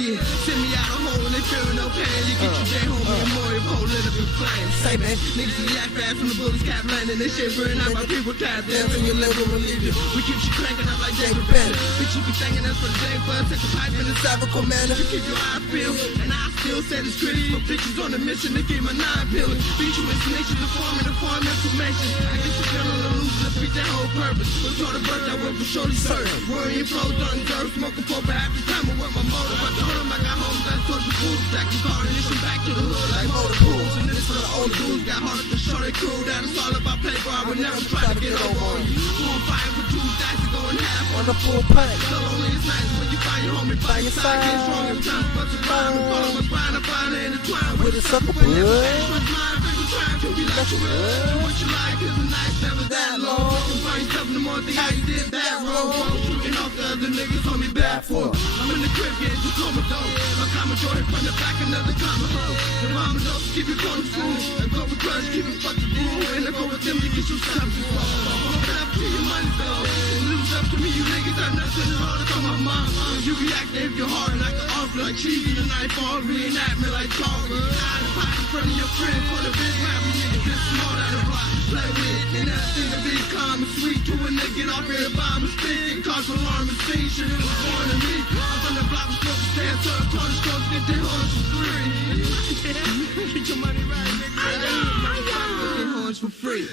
Yeah, send me out a hole and they feeling no pain. You get your day home and Memoriam hole lit up in flames. Say man, niggas see yak fast from the bullets cap landing. They shit burning out my people tap dance and your label will leave you. We keep you cranking up like David Banner. Bitch, you be thanking us for the day for us. Take a pipe in a sabbatical manner. You keep your eyes peeled. And I still say this critics for bitches on a mission to get my 9 pills. Beat you with snitches to form information. I guess you feel on the loose to beat that whole purpose. Was taught to birth that work for shorty certain. Worrying flows on dirt, smoking for half the time I work my motor. But the hood, I got home, that's towards the food. Stack the car and issue back to the hood like motor pools. And this for the old dudes, got harder to show they crew. That it's all about paper, I would never try to get over on you. Full fight with 2 stacks to go in half on the full punch. So only it's nice when you find your homie by your side. Get strong every time, but you find and follow my spine. I find it intertwined with a sucker boy. Trying to be like you will. Do what you like, cause the night's never that long. You can find yourself in the morning, think how you did that wrong. Shooting off the other niggas on me back for. I'm in the crib getting too comatose. A Commodore in front of back, another Commodore. The mama knows keep you corner school. And go with grudge, keep you fucking fool. And I go with them to get you something. Hold it up to your money though. And lose up to me, you niggas have nothing at all to come my mom. You react if you're hard and I can offer like cheese in the night fall. Reenact me like Charlie. Out of pocket in front of your friend for the big rapper nigga. This small out of block. Play with and everything to be calm and sweet. To a nigga get off here and bomb and speak. It cause alarm and scene. Shit, it was born to me. I'm from the block, was supposed to stand to a corner store. Get their horns for free. Get your money right, nigga. Get their horns for free.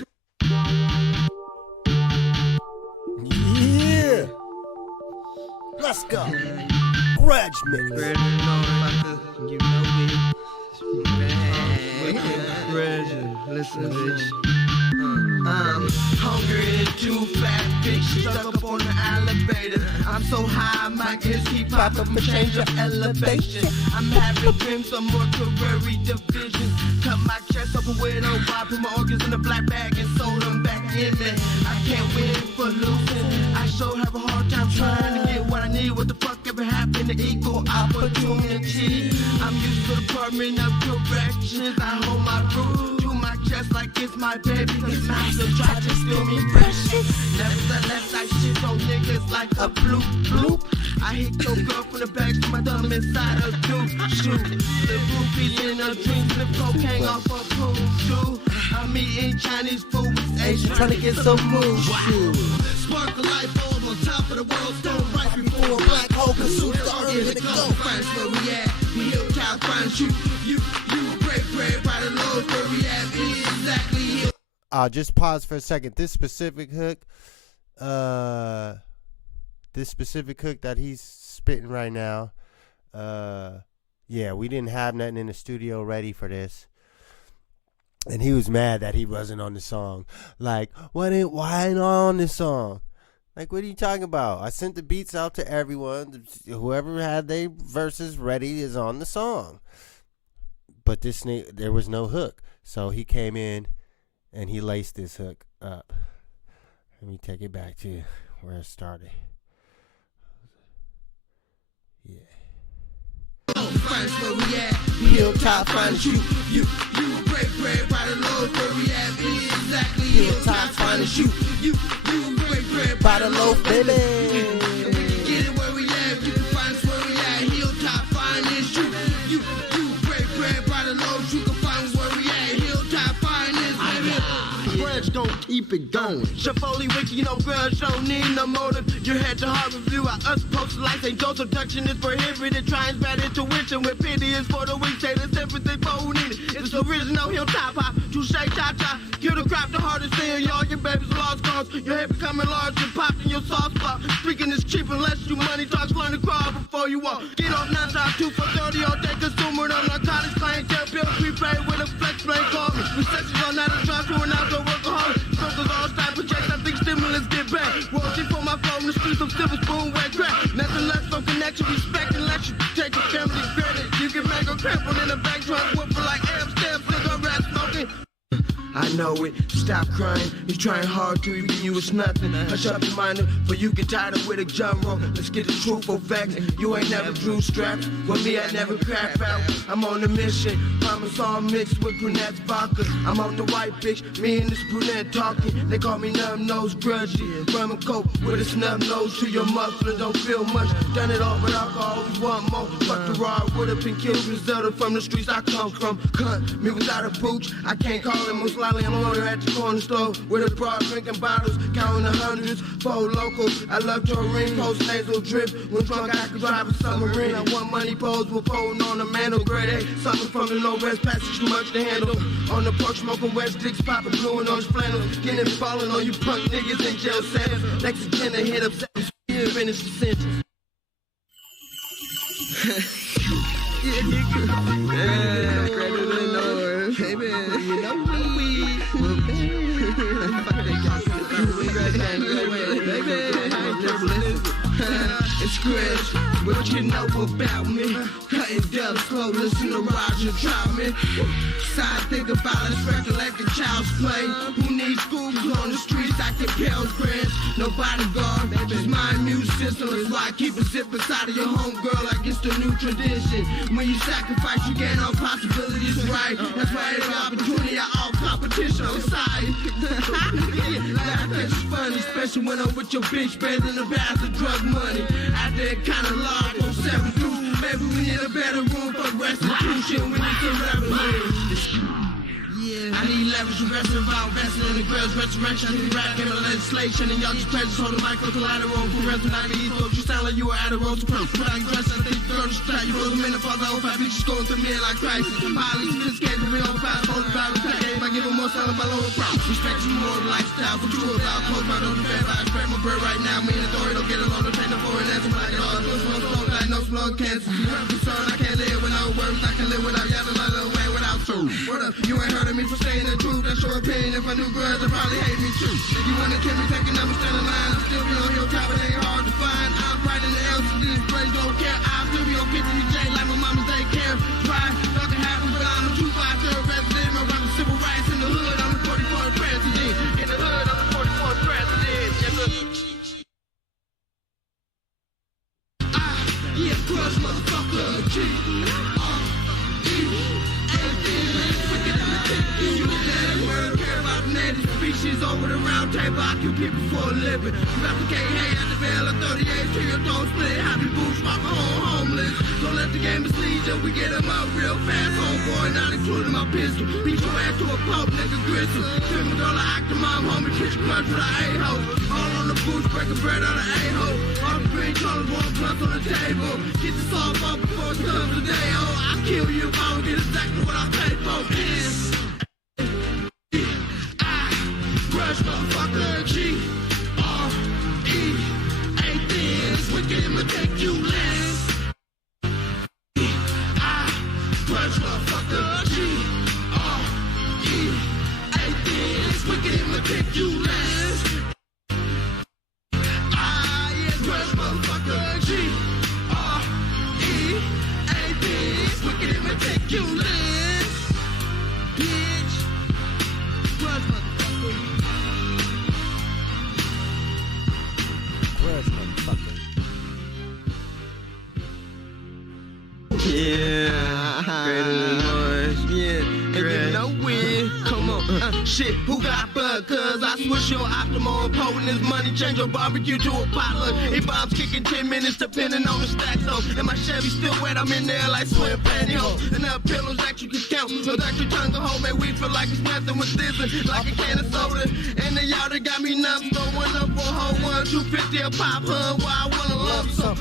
Yeah. Let's go. Grudge mix. You know it. Listen, bitch. I'm hungry and too fat, bitch. Stuck up on the elevator. I'm so high, my ears keep popping. I'ma change your elevation. I'm having dreams of mortuary division. Cut my chest open with a wide, put my organs in a black bag and sold them back in me. I can't win for losing. I sure have a hard time trying to get what I need. What the fuck ever happened to equal opportunity? I'm used to the Department of Corrections. I hold my rule. Do my dress like it's my baby. His master tried to steal me precious. Nevertheless, I shit on niggas like a bloop bloop. I hit your girl from the back to my thumb inside a dude shoe. The groupie in a dream, flip cocaine off a pool shoe. I'm eating Chinese food with Asian, trying to get some mood. Spark a light bulb on top of the world stone right before a black hole consumes the earth and the globe. Finds where we at, the hilltop finds you pray, right alone where we at, it is exactly here. Just pause for a second. This specific hook that he's spitting right now, yeah, we didn't have nothing in the studio ready for this. And he was mad that he wasn't on the song. Like, why ain't I on this song? Like, what are you talking about? I sent the beats out to everyone. Whoever had their verses ready is on the song. But there was no hook. So he came in and he laced this hook up. Let me take it back to where it started. Yeah. Finds where we at, hilltop finds you pray, right alone where we at, it is exactly hilltop finds you pray, by the loaf, baby. And we can get it where we at, you can find us where we at, hilltop finds you pray, by the loaf, you can find us where we at, hilltop finds baby. Grudge gon' keep it going. Shafoli Wiki, you know grudge don't need no motive. Your head to heart review. Us post life ain't dose abduction is prohibited. Trying bad intuition with pity is for the weak. Say the sympathy for who need it. It's the original hilltop hop. Touche cha-cha. Kill the crap, the hardest thing. Y'all, your baby's lost cause. Your head becoming large and popped in your soft spot. Speaking is cheap unless you money talks. Learn to crawl before you walk. Get off 9 times 2 for 30 all day. Consumer of narcotics. Clientele bill. Prepaid with a flex plane. Call me. Recessions are not a trust. Who an outdoor workaholic. Circles all style projects. I think stimulus get back. Watching for my phone in the streets of silver spoon, wet crack. Nothing less from connection, respect, and let you take a family credit. You can make a cripple in the back trunk, whooping like Amsterdam, cigarette smoking. I know it, stop crying. You're trying hard to even you, it's nothing. Hush up your mind, but you get tired of with a drum roll. Let's get the truthful facts. You ain't never drew straps. With me, I never crap out. I'm on a mission. Promise all mixed with brunette's vodka. I'm on the white bitch, me and this brunette talking. They call me numb nose grudgy. Rum and coke with a snub nose to your muffler. Don't feel much. Done it all, but alcohol always want more. Fuck the raw, would have been killed. Resulted from the streets I come from. Cunt, me without a pooch. I can't call him most likely. I'm loaded at the corner store with a broad drinking bottles, counting the hundreds, 4 locals. I love your ring, post nasal drip. When drunk, I could drive a submarine. I want money pose with pole on the mantle. Grade A, something from the no-rest passage, too much to handle. On the porch, smoking wet sticks, popping blue and orange flannels. Getting falling on you punk niggas in jail cells. Next agenda, hit up, finish the sentence. Yeah, nigga. Yeah, credit in the Lord. Hey, man, you know me. It's Chris, what you know about me? Cutting down slow, listen to Roger drop me. Side think about, let's recollect the child's play. Who needs schools on the streets? I can pound grants. No bodyguard, just my immune system. That's why I keep a zip inside of your homegirl like it's the new tradition. When you sacrifice, you gain all possibilities, right? That's why every opportunity, all competition on side. Laugh is fun, especially when I'm with your bitch, bathing the bath of drug money. Out there kinda large on 7 dudes. Maybe we need a better room for restitution. We need some revenue. I need leverage, aggressive, investing in the girls, resurrection. I need rap game and legislation. And y'all just practice hold the mic for collateral. For rest not be evil. You sound like you were at a road to put on dress. I think you throw the strap. You roll them in the father, 05 bitches going through me like crisis. Highly sophisticated, real fast, hold the vibe. If I give them more solid, my lower crowd. Respect you more lifestyle. For true about close my door, defend by spread my bird right now. Me and the authority don't get along. Don't take no foreign answer. But I get all those slow, diagnosed blood cancer. Concerned, I can't live without words. I can live without yelling, like a way without food. What up? You ain't heard of me for saying the truth. That's your opinion. If I knew grudge, I'd probably hate me too. If you wanna kill me, take a number, stand in line. I'll still be on hilltop, it ain't hard to find. I'm right in the LCD's brains, don't care. I'll still be on kitchen J like my mama's daycare. Try, nothing happens, but I'm a 253rd resident. My rapper civil rights in the hood. I'm the 44th president. In the hood, I'm the 44th president. Yes, sir. Yeah, crush, motherfucker. G. with a round table, I kill people for a living. Replicate hay at the veil of 38 till your throat split. Happy boots, my home homeless. Don't let the game mislead you, we get them out real fast. Homeboy, not including my pistol. Beat your ass to a pulp, nigga gristle. Film girl, I act the mom, homie, kitchen clutch with an A-hole. All on the boots, breaking bread on an A-hole. All the green colors, one plus on the table. Get the salt off before it comes the day, oh. I'll kill you if I don't get exactly what I paid for. Crush motherfucker, G-R-E. Ain't this wicked, I'ma take you less. Crush motherfucker, G-R-E. Ain't this wicked, I'ma take you less. Crush motherfucker, G-R-E. Ain't this wicked, I'ma take you less. Bitch. Crush motherfucker. Crush motherfucker. Yeah, greater than noise. Yeah, and you know when. Come on, shit, who got blood? Cause I switch your optimal potent this money, change your barbecue to a potluck. It bombs kicking 10 minutes depending on the stack. So, and my Chevy still wet, I'm in there like swim pantyhose. Enough pillows that you can count, so that your tongue can hold. Man, we feel like it's nothing with this, like a can of soda. And then y'all that got me numb, so one up for a whole one, 250 a pop, huh? Why I wanna love some.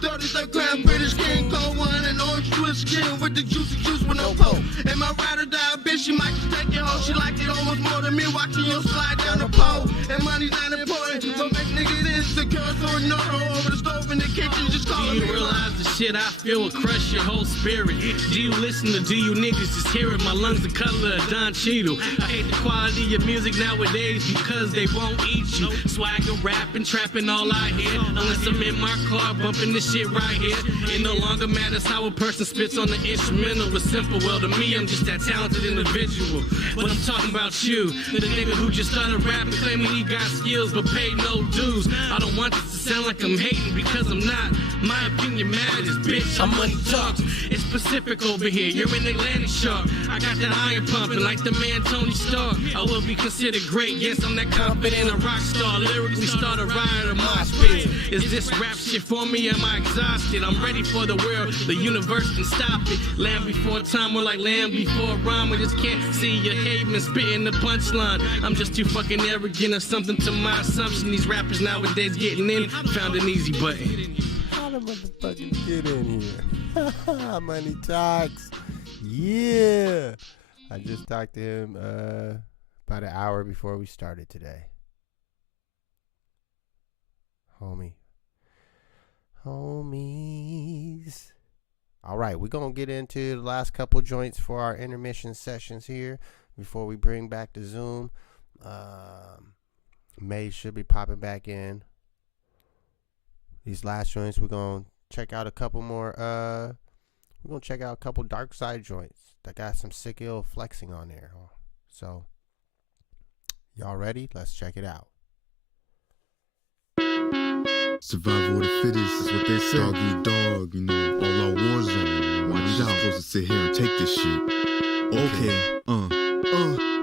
33 gram British King, cold one, and orange twist skin with the juicy juice with no pole. And my ride or die bitch, she might just take it home. She like it almost more than me watching you slide down the pole. And money's not important, but make niggas insecure. So ignore her over the stove in the kitchen, just call Do me. you realize the shit I feel will crush your whole spirit? Do you listen or do you niggas just hear it? My lungs the color of Don Cheadle. I hate the quality of music nowadays because they won't eat you. Swagger, rapping, trapping, all I hear. Unless I'm in my car bumping this shit right here. It no longer matters how a person spits on the instrumental. It's simple, well to me I'm just that talented individual. But I'm talking about you, the nigga who just started rapping claiming he got skills but paid no dues. I don't want this to sound like I'm hating because I'm not. My opinion matters, bitch, I'm money talks. It's Pacific over here, you're an Atlantic shark. I got that iron pumping like the man Tony Stark. I will be considered great, yes I'm that confident, a rock star. Lyrically start a riot of my spits. Is this rap shit for me? Am I exhausted? I'm ready for the world, the universe can stop it. Land before time, or like land before rhyme. I just can't see your caveman spitting the punchline. I'm just too fucking arrogant or something to my assumption. These rappers nowadays getting in, found an easy button. How the motherfuckers get in here? Money talks. Yeah. I just talked to him about an hour before we started today. Homies. All right, we're going to get into the last couple joints for our intermission sessions here before we bring back the Zoom. May should be popping back in. These last joints, we're going to check out a couple more. We're going to check out a couple dark side joints that got some sick ill flexing on there. So, y'all ready? Let's check it out. Survival of the fittest is what they say. Dog eat dog, you know, all our war zone. You know, I'm just supposed to sit here and take this shit. Okay,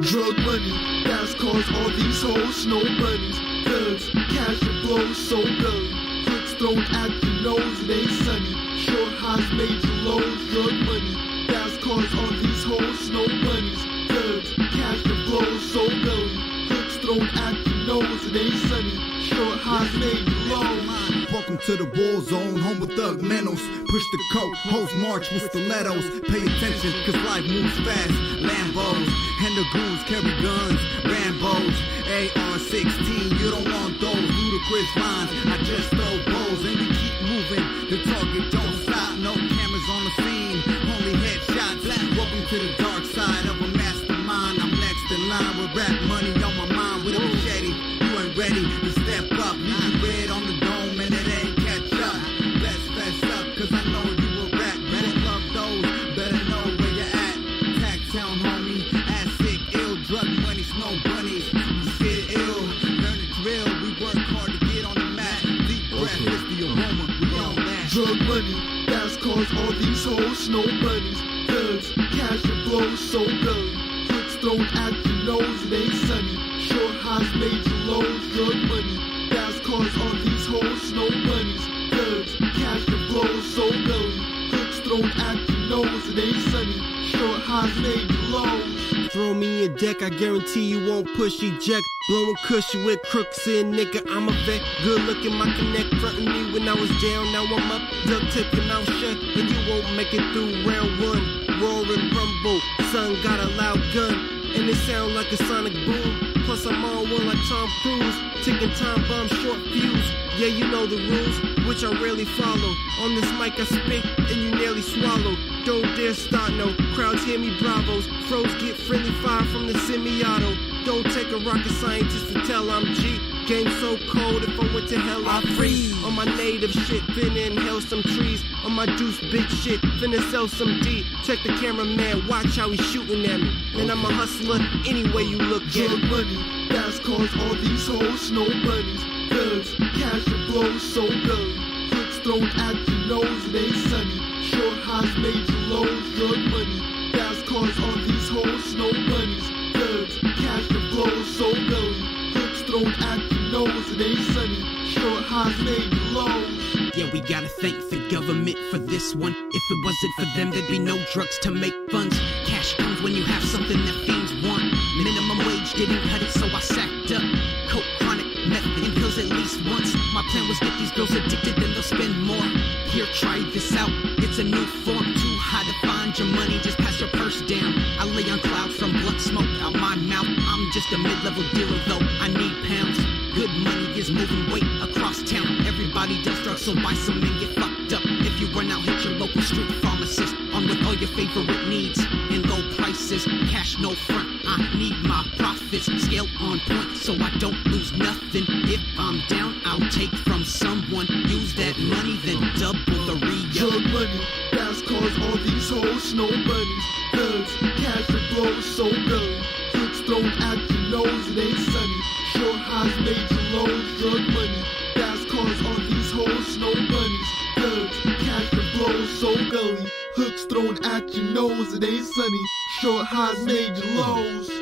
Drug money, that's cause all these hoes, snow bunnies, thugs, cash and blows, so belly. Clicks thrown at your nose, it ain't sunny. Short highs, major lows, drug money, that's cause all these hoes, snow bunnies, thugs, cash and blows, so belly. Clicks thrown at your nose, it ain't sunny. Short highs, major lows. Welcome to the war zone, home with thug mennos. Push the coat, hoes march with stilettos. Pay attention, cause life moves fast. Lambos, and the goons carry guns. Rambos, AR-16, you don't want those ludicrous lines. I just throw bows and we keep moving. The target don't stop, no cameras on the scene. Only headshots. Welcome to the dark side of a mastermind. I'm next in line with rap money on my mind with a machete. You ain't ready to step up. Leave red on the dome and it ain't catch up. Let's fess up, cause I know you will rap. Better love those, better know where you're at. Tack town, homie, ass sick, ill, drug money, snow bunnies. We get ill, learn the drill. We work hard to get on the mat. Deep breath, it's the aroma, we on that. Drug money, that's cause all these hoes, snow bunnies, thugs, cash and blows, so belly. Clicks thrown at your nose, it ain't sunny. Short highs, major lows, drug money. Fast cars on these hoes, snow bunnies. Thugs, cash and flows, so belly. Hooks thrown at your nose, it ain't sunny. Short highs, major lows. Throw me a deck, I guarantee you won't push eject. Blowing cushion with crooks in, nigga, I'm a vet. Good looking, my connect frontin' me when I was down. Now I'm up, duct tape your mouth shut, and you won't make it through round one. Roaring rumble, son got a loud gun, and it sound like a sonic boom. Plus I'm on one like Tom Cruise, ticking time bomb, short fuse. Yeah, you know the rules, which I rarely follow. On this mic I spit, and you nearly swallow. Don't dare start no, crowds hear me bravos. Froze get friendly fire from the semi-auto. Don't take a rocket scientist to tell I'm G. Game so cold, if I went to hell I freeze. On my native shit, finna inhale some trees. On my deuce big shit, finna sell some D. Check the cameraman, watch how he's shooting at me. And I'm a hustler any way you look at Drug me. money, fast cars, all these hoes, snow bunnies. Thugs, cash and flows, so belly. Hooks thrown at your nose, it ain't sunny. Short highs, major lows, drug money. Fast cars, all these hoes, snow bunnies. Thugs, cash and flows, so belly. Hooks thrown at your nose, it ain't sunny. Short highs, major lows. Yeah, we gotta thank the government for this one. If it wasn't for them, there'd be no drugs to make funds. Cash comes when you have something that fiends want. Minimum wage didn't cut it, so I sacked up. Coke, chronic, meth, and pills at least once. My plan was get these girls addicted, then they'll spend more. Here, try this out. It's a new form. Too high to find your money, just pass your purse down. I lay on clouds from blunt smoke out my mouth. I'm just a mid-level dealer, though I need pounds. Good money is moving weight across town. Everybody does drugs, so buy some and get fucked up. If you run out, hit your local street pharmacist. On with all your favorite needs and low prices. Cash no front, I need my profits. Scale on point, so I don't lose nothing. If I'm down, I'll take from someone. Use that money, then double the re-up. Drug money, fast cars, all these hoes, snow bunnies. Thugs, cash and flows, so belly. Hooks thrown at your nose, it ain't sunny. Short highs, major lows, drug money. Fast cars, all these hoes, snow bunnies. Thugs, cash and flows, so belly. Hooks thrown at your nose, it ain't sunny. Short highs, major lows. You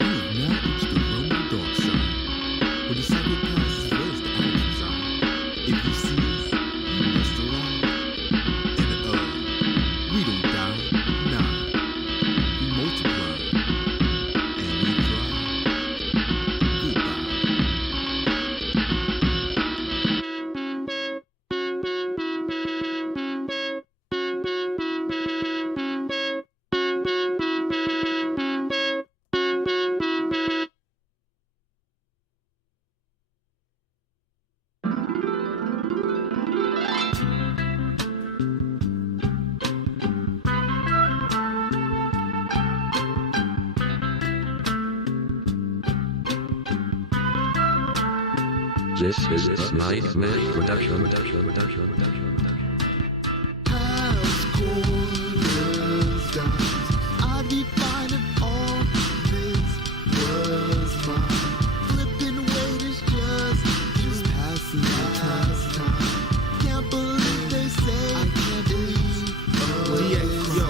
have now reached the realm of the dark side, where the psychopaths as well as the addicts reside. If you see us, you must arrive. And we don't die, nah. We multiply, and we thrive. Goodbye. This is a Nightmare production. As cold as dimes, I'd be fine if all this was mine. Flipping weight is just passing the time. Can't believe they say I can't believe. DX, yo,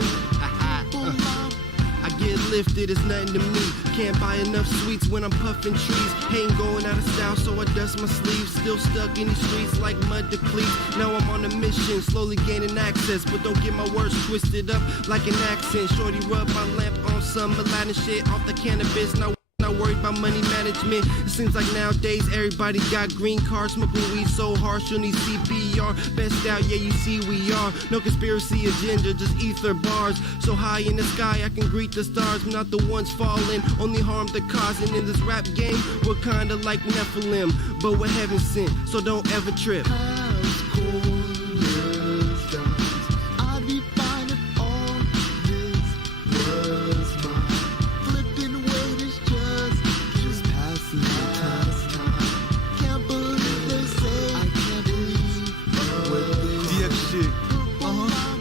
I get lifted, it's nothing to me. Can't buy enough sweets when I'm puffing trees. Ain't going out of style, so I dust my sleeves. Still stuck in these streets like mud to cleave. Now I'm on a mission, slowly gaining access. But don't get my words twisted up like an accent. Shorty rub my lamp on some Aladdin shit off the cannabis. Now not worried about money management. It seems like nowadays everybody got green cards. Smoking weed so harsh you'll need CPR. Best out, yeah, you see we are. No conspiracy agenda, just ether bars. So high in the sky I can greet the stars. I'm not the ones falling, only harm they're causing. In this rap game, we're kinda like Nephilim, but we're heaven sent, so don't ever trip. As cold as dimes, I'd be fine if all this was mine. Flipping weight is just passing the time. Can't believe they say I can't believe what they DX shit.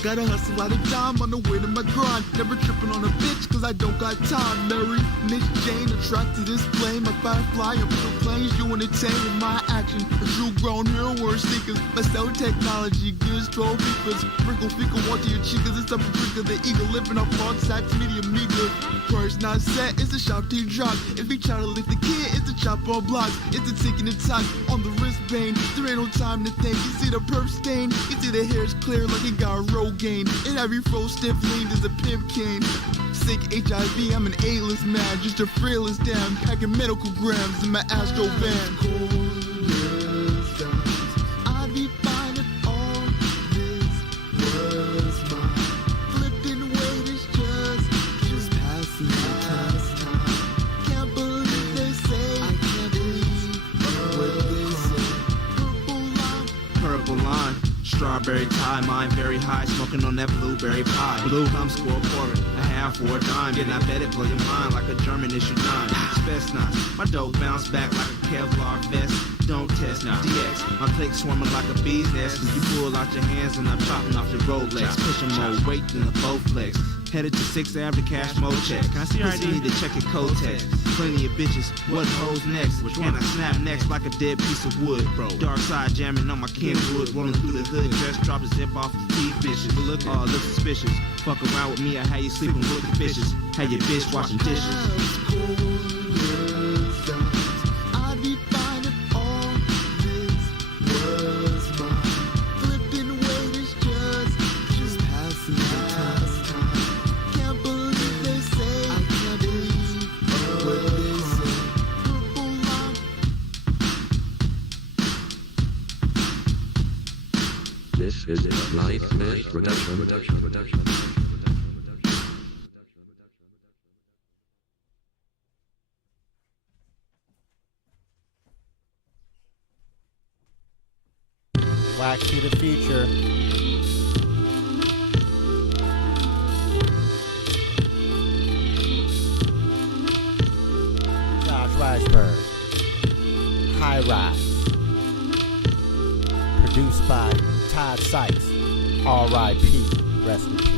Gotta hustle out of time on the way to my grind. Never tripping on a bitch cause I don't got time. Mary, Miss Jane, attracted to this flame. A firefly, a blue planes, you entertain with my action. A true grown hero, word seekers. Let's sell technology, gears, 12 beepers. Sprinkle fecal water your cheekers. It's up a drink of the eagle. Living up on sacks, medium meager. The first not set is the shop to drop. If you try to lift the kid, it's the chop on block. It's the ticking the top on the wristband. There ain't no time to think. You see the perp stain, you see the hair's clear like it got Rogaine. And every fro stiff lean is a pimp cane. Sick HIV, I'm an A-list man, just a fearless damn, packing medical grams in my Astro van. I'd be fine if all this was mine. Flipping weight is just passing the test. Can't believe they say I can't believe what they say. Purple line, strawberry tie, mine very high, smoking on that blueberry pie. Blue come score a quarter, a half or a dime. Getting I bet it blow your mind like a German issue 9. Best not, my dough bounce back like a Kevlar vest. Don't test now, DX. My plate swarming like a bee's nest. You pull out your hands and I'm chopping off your Rolex. Pushing more weight than a Bowflex. Headed to 6th Ave to cash more check. I see your ID, need to check your code text. Plenty of bitches, what hoes next? Can I snap next like a dead piece of wood, bro? Dark side jamming on my Kenwood, rolling through the hood, just drop the zip off the teeth bitches. But look suspicious. Fuck around with me, I how you sleeping with the fishes. How your bitch washing dishes. I'd be fine if all this was mine. Flipping weight is just passing the test. Can't believe they say I can't believe what they say. Purple line. This is a Nightmare production. Black to the future. Josh Weisberg. High Rise. Produced by Todd Sykes. R.I.P. Rest in peace.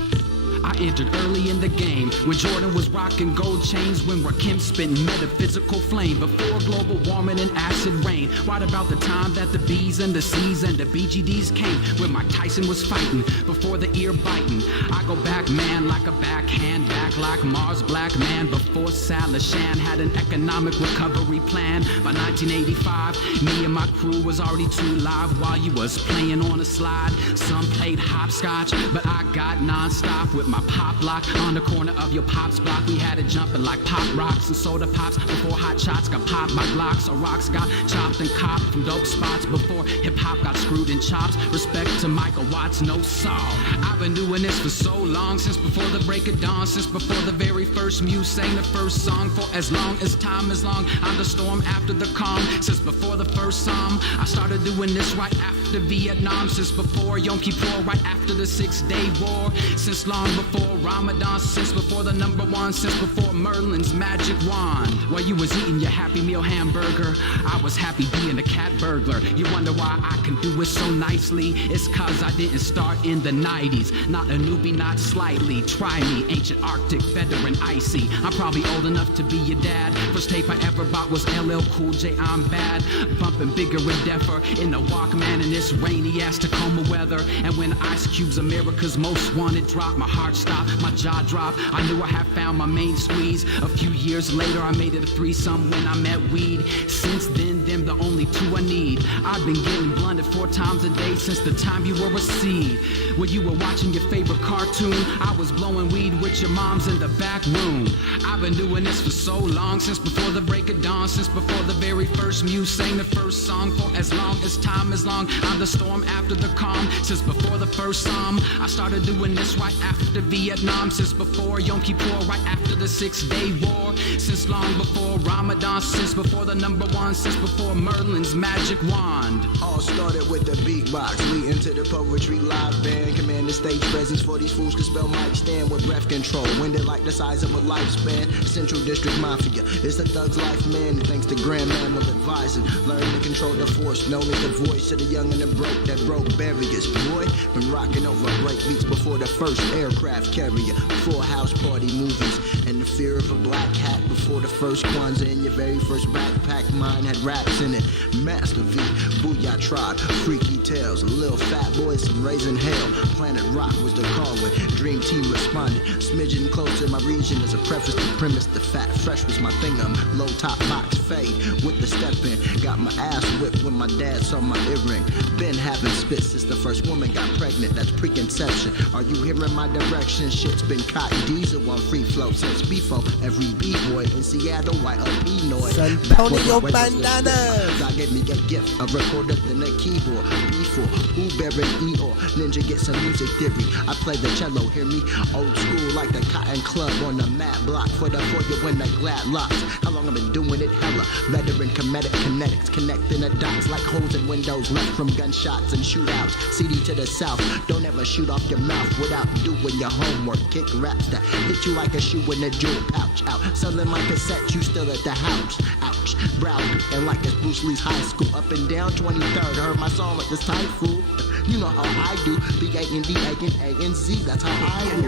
I entered early in the game when Jordan was rocking gold chains, when Rakim spit metaphysical flame before global warming and acid rain. Right about the time that the B's and the C's and the BGDs came, when Mike Tyson was fighting before the ear biting. I go back, man, like a backhand, back like Mars Black Man before Sal Shan had an economic recovery plan. By 1985, me and my crew was already too live while you was playing on a slide. Some played hopscotch, but I got non-stop with my pop lock on the corner of your pop's block. We had it jumping like pop rocks and soda pops before hot shots got popped by Glocks, or rocks got chopped and copped from dope spots before hip-hop got screwed in chops. Respect to Michael Watts, no saw. I've been doing this for so long, since before the break of dawn, since before the very first muse sang the first song. For as long as time is long, I'm the storm after the calm. Since before the first psalm, I started doing this right after Vietnam. Since before Yom Kippur, right after the 6-day war. Since long before Ramadan, since before the number one, since before Merlin's magic wand. While you was eating your Happy Meal hamburger, I was happy being a cat burglar. You wonder why I can do it so nicely? It's cause I didn't start in the 90s. Not a newbie, not slightly. Try me, ancient Arctic veteran icy. I'm probably old enough to be your dad. First tape I ever bought was LL Cool J, I'm bad. Bumping bigger and deafer in the Walkman in this rainy ass Tacoma weather. And when Ice Cube's America's Most Wanted dropped, my heart stopped, my jaw dropped. I knew I had found my main squeeze. A few years later I made it a threesome when I met weed. Since then, them the only two I need. I've been getting blunted 4 times a day since the time you were a seed. When you were watching your favorite cartoon, I was blowing weed with your moms in the back room. I've been doing this for so long, since before the break of dawn, since before the very first muse sang the first song. For as long as time is long, I'm the storm after the calm. Since before the first psalm, I started doing this right after Vietnam. Since before Yom Kippur, right after the 6-day war. Since long before Ramadan, since before the number one, since before Merlin's magic wand. All started with the beatbox, leading to the poetry live band. Command the stage presence for these fools, could spell mic stand with breath control. Winded like the size of a lifespan. Central District Mafia, it's the thug's life, man. And thanks to Grand Mammal advising, learning to control the force, known as the voice of the young and the broke that broke barriers. Boy, been rocking over break beats before the first aircraft carrier. Full house party movies and the fear of a black hat before the first Kwanzaa in your very first backpack. Mine had raps in it. Master V, Booyah Tribe, Freaky Tales, Lil Fat Boys, some Raising Hell. Planet Rock was the call when Dream Team responded. Smidgen close to my region as a preface to premise. The Fat Fresh was my thing. Low top box fade with the step in. Got my ass whipped when my dad saw my earring. Been having spit since the first woman got pregnant. That's preconception. Are you hearing my direction? Shit's been caught diesel on free flow since before. Every B-boy in Seattle, white up Pinoy. Antonio Bandanas. God gave me a gift, a recorder than a keyboard. Before, who bearing E or Ninja get some music theory. I play the cello, hear me? Old school like the Cotton Club on the mat block for you when the glad locks. How long I've been doing it? Hella. Veteran comedic kinetics, connecting the dots like holes in windows left from gunshots and shootouts. CD to the south, don't ever shoot off your mouth without doing your homework. Kick raps that hit you like a shoe in a jewel pouch. Out, selling my cassette, you still at the house. Ouch, brow and like it's Bruce Lee's high school. Up and down 23rd, heard my song at this type fool. You know how I do. BLDNDSTRY, that's how I do.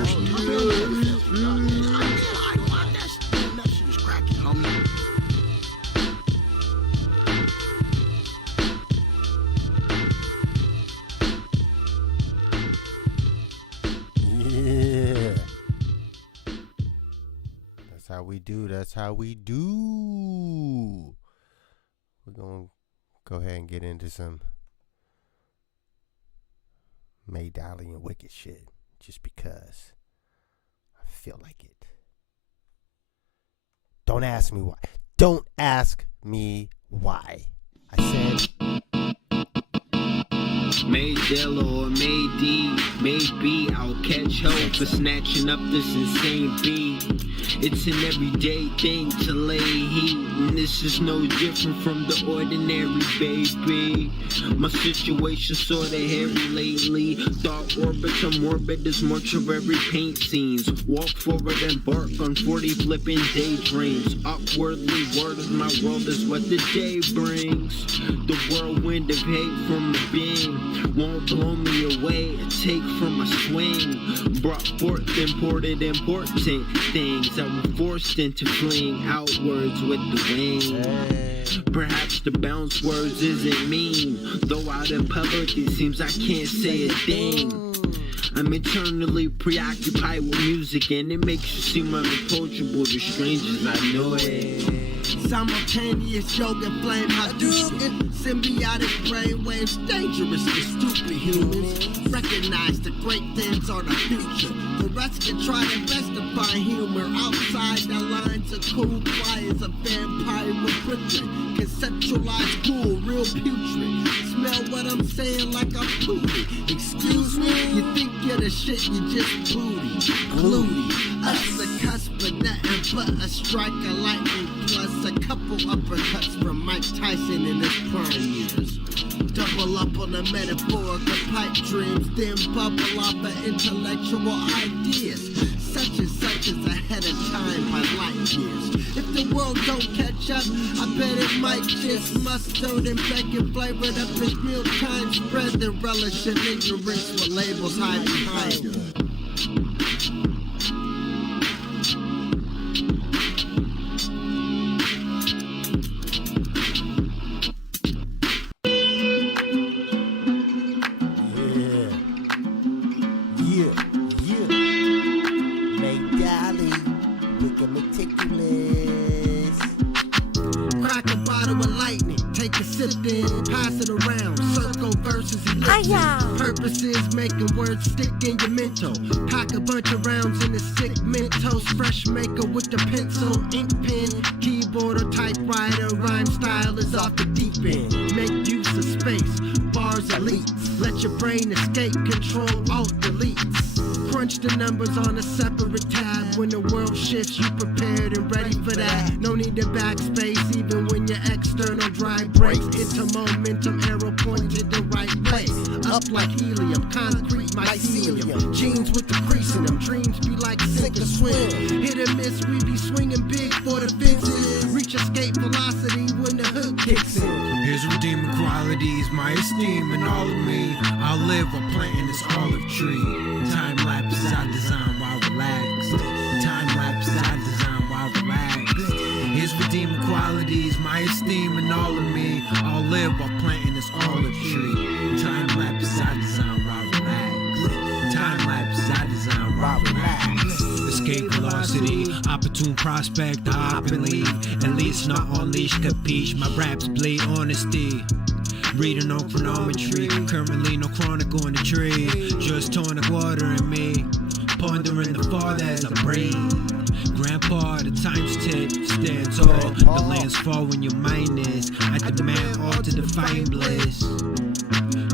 That shit is cracking, homie. Yeah. That's how we do. That's how we do. We're going to go ahead and get into some May Dolly and Wicked shit just because I feel like it. Don't ask me why. Don't ask me why. I said May Dilla or May D, maybe I'll catch hope for snatching up this insane beat. It's an everyday thing to lay heat, and this is no different from the ordinary, baby. My situation sorta hairy lately. Thought orbits are morbid as mortuary paint scenes. Walk forward and bark on 40 flipping daydreams. Awkwardly word of my world is what the day brings. The whirlwind of hate from the beam won't blow me away. A take from a swing brought forth imported important things that were forced into fleeing outwards with the wind. Perhaps the bounce words isn't mean, though out in public it seems I can't say a thing. I'm eternally preoccupied with music, and it makes you seem unapproachable to strangers. I know it. Simultaneous yoga flame Hadouken, symbiotic brainwaves, dangerous to stupid humans. Recognize the great things are the future. The rest can try their best to find humor outside the lines of cool flyers of vampire Brooklyn. Conceptualize cool, real putrid. Smell what I'm saying like I'm booty. Excuse me, you think you're the shit, you just booty. Gluty, us the cusp of nothing but a strike of lightning plus a couple uppercuts from Mike Tyson in his prime years. Double up on the metaphorical pipe dreams, then bubble off of intellectual ideas. Such and such is ahead of time by light years. If the world don't catch up, I bet it might just mustard and bacon flavored up as mealtime spread and relish in ignorance with labels hide behind them. Purposes making words stick in your mental. Pack a bunch of rounds in the sick Mentos. Fresh maker with the pencil, ink pen, keyboard or typewriter. Rhyme style is off the deep end. Make use of space, bars elites. Let your brain escape, control, alt, deletes. Crunch the numbers on a separate tab. When the world shifts, you prepared and ready for that. No need to backspace, even when your external drive breaks. Into momentum, arrow pointed the right way. Up like helium, concrete mycelium. Jeans with the crease in them, dreams be like sink or swim. Hit or miss, we be swinging big for the fences. Reach escape velocity when the hook kicks in. Here's redeeming qualities, my esteem and all of me. I'll live while planting this olive tree. Time lapses I design while relaxed. Time lapses I design my esteem and all of me. I'll live while planting this olive tree. Time lapse I design while relax. Time lapse I design while relax. Escape velocity, opportune prospect, I hop and leave. At least not on leash, capiche. My raps bleed honesty. Reading on chronometry, currently no chronicle in the tree. Just tonic water in me, pondering the fall as I breathe. Grandpa, the time's tick, stand tall. The lands fall when your mind is. I demand all to define bliss.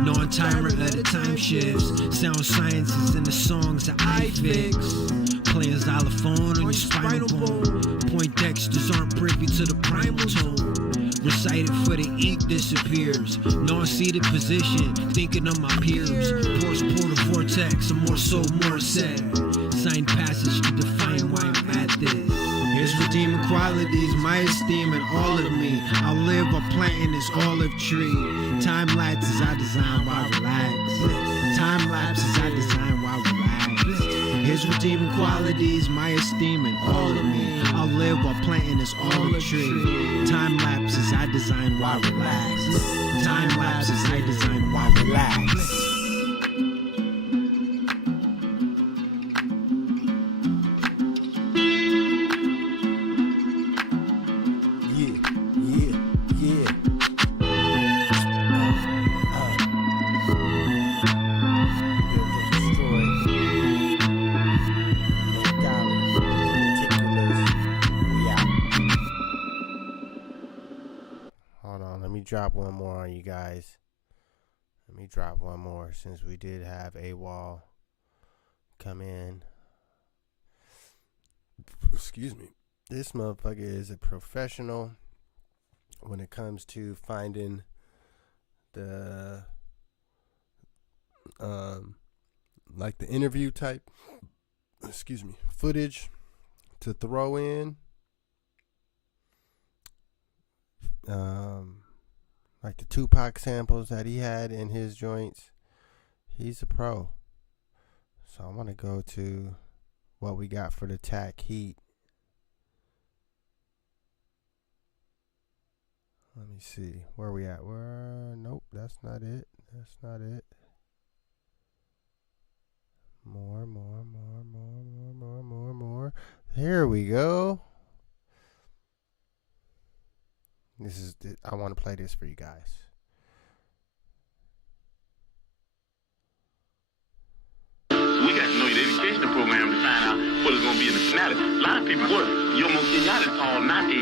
Non-tyrant of the time shifts. Sound sciences in the songs that I fix. Playing xylophone on your spinal bone. Poindexters aren't privy to the primal tone. Recited for the ink disappears. Non-seated position, thinking of my peers. Force portal vortex, a more soul, more set. Sign passage to define why I'm at this. Here's redeeming qualities, my esteem and all of me. I'll live while planting this olive tree. Time lapses I design while relax. Time lapses I design while relax. Here's redeeming qualities, my esteem and all of me. I'll live while planting this olive tree. Time lapses I design while relax. Time lapses I design while relax. Drop one more on you guys. Let me drop one more since we did have AWOL come in. Excuse me. This motherfucker is a professional when it comes to finding the like the interview type footage to throw in. Like the Tupac samples that he had in his joints. He's a pro. So I want to go to what we got for the TAC Heat. Let me see. Where we at? Nope, that's not it. That's not it. More. Here we go. I want to play this for you guys. We got to know your educational program to find out what is going to be in the finale. A lot of people work. Yomo Kenyatta is called not a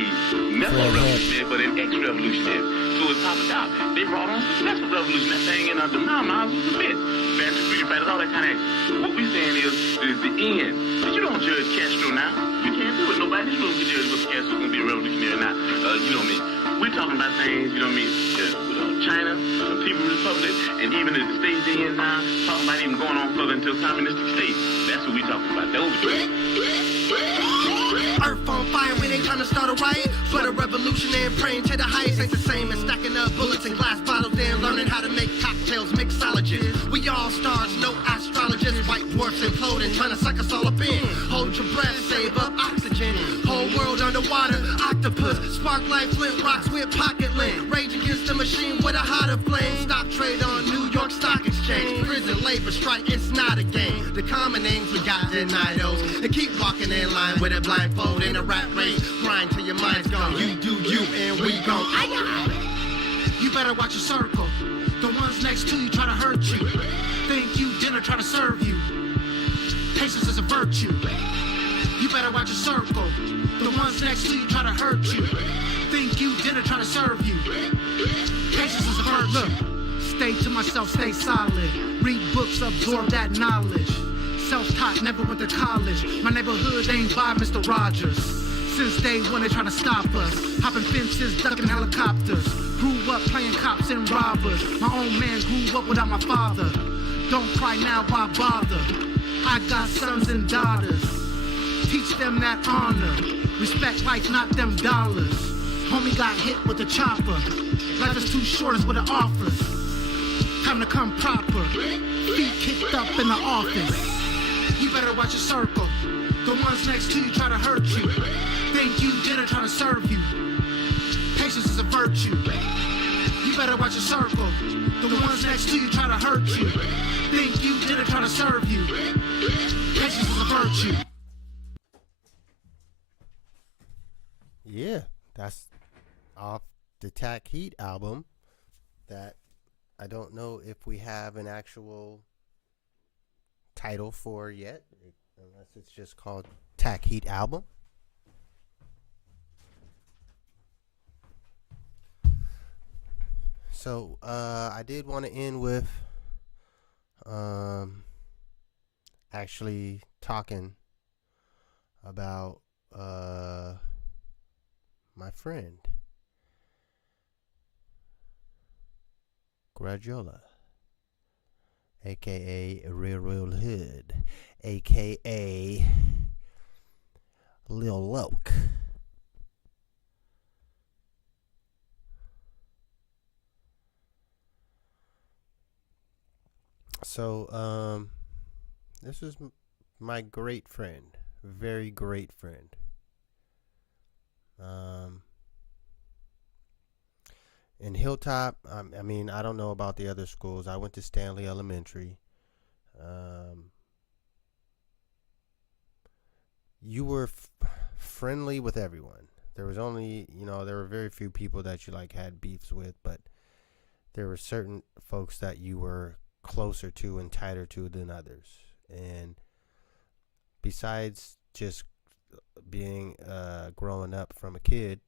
meta-revolutionary, but an ex-revolutionary. So it's top of top. They brought on successful revolution. That thing in the Miles was a bitch. Fancy freedom fighters, all that kind of action. What we're saying is the end. But you don't judge Castro now. You can't do it. Nobody in this room can judge whether Castro's going to be a revolutionary or not. You know what I mean? We're talking about things, you know what I mean, China, the People's Republic, and even as the states in now, talking about even going on further into a communistic state. That's what we're talking about. Those Earth on fire when they trying to start a riot. But a revolution and praying to the highest ain't the same as stacking up bullets and glass bottles and learning how to make cocktails, mixologists. We all stars, no astrologists, white dwarfs imploding, trying to suck us all up in. Hold your breath, save up oxygen. Whole world underwater, octopus, spark like flint rocks with pocket lint. Rage against the machine with a hotter flame. Stock trade on New York Stock Exchange. Prison labor strike, it's not a game. The common names we got denied those. And keep walking in line with a blindfold in a rat race. Grind till your mind's gone. You do you and we gon' You better watch your circle. The ones next to you try to hurt you. Think you dinner try to serve you. Patience is a virtue. You better watch your circle. The ones next to you try to hurt you. Think you dinner try to serve you. Patience is a virtue. Look, stay to myself, stay solid. Read books, absorb that knowledge. Self-taught, never went to college. My neighborhood ain't by Mr. Rogers. Since day one they trying to stop us. Hopping fences, ducking helicopters. Grew up playing cops and robbers. My own man grew up without my father. Don't cry now, why bother? I got sons and daughters. Teach them that honor. Respect life, not them dollars. Homie got hit with a chopper. Life is too short, is what it offers. Time to come proper. Feet kicked up in the office. You better watch your circle. The ones next to you try to hurt you. Think you dinner try to serve you. Patience is a virtue. You better watch your circle. The ones next to you try to hurt you. Think you did it, try to serve you. Patience is a virtue. Yeah, that's off the Tack Heat album that I don't know if we have an actual title for yet, unless it's just called Tack Heat album. So I did want to end with actually talking about my friend Gradiola, aka Real Hood, aka Lil Loke. So this is my great friend, very great friend. In Hilltop, I mean, I don't know about the other schools. I went to Stanley Elementary. You were friendly with everyone. There was only, there were very few people that you had beefs with, but there were certain folks that you were closer to and tighter to than others. And besides just being growing up from a kid,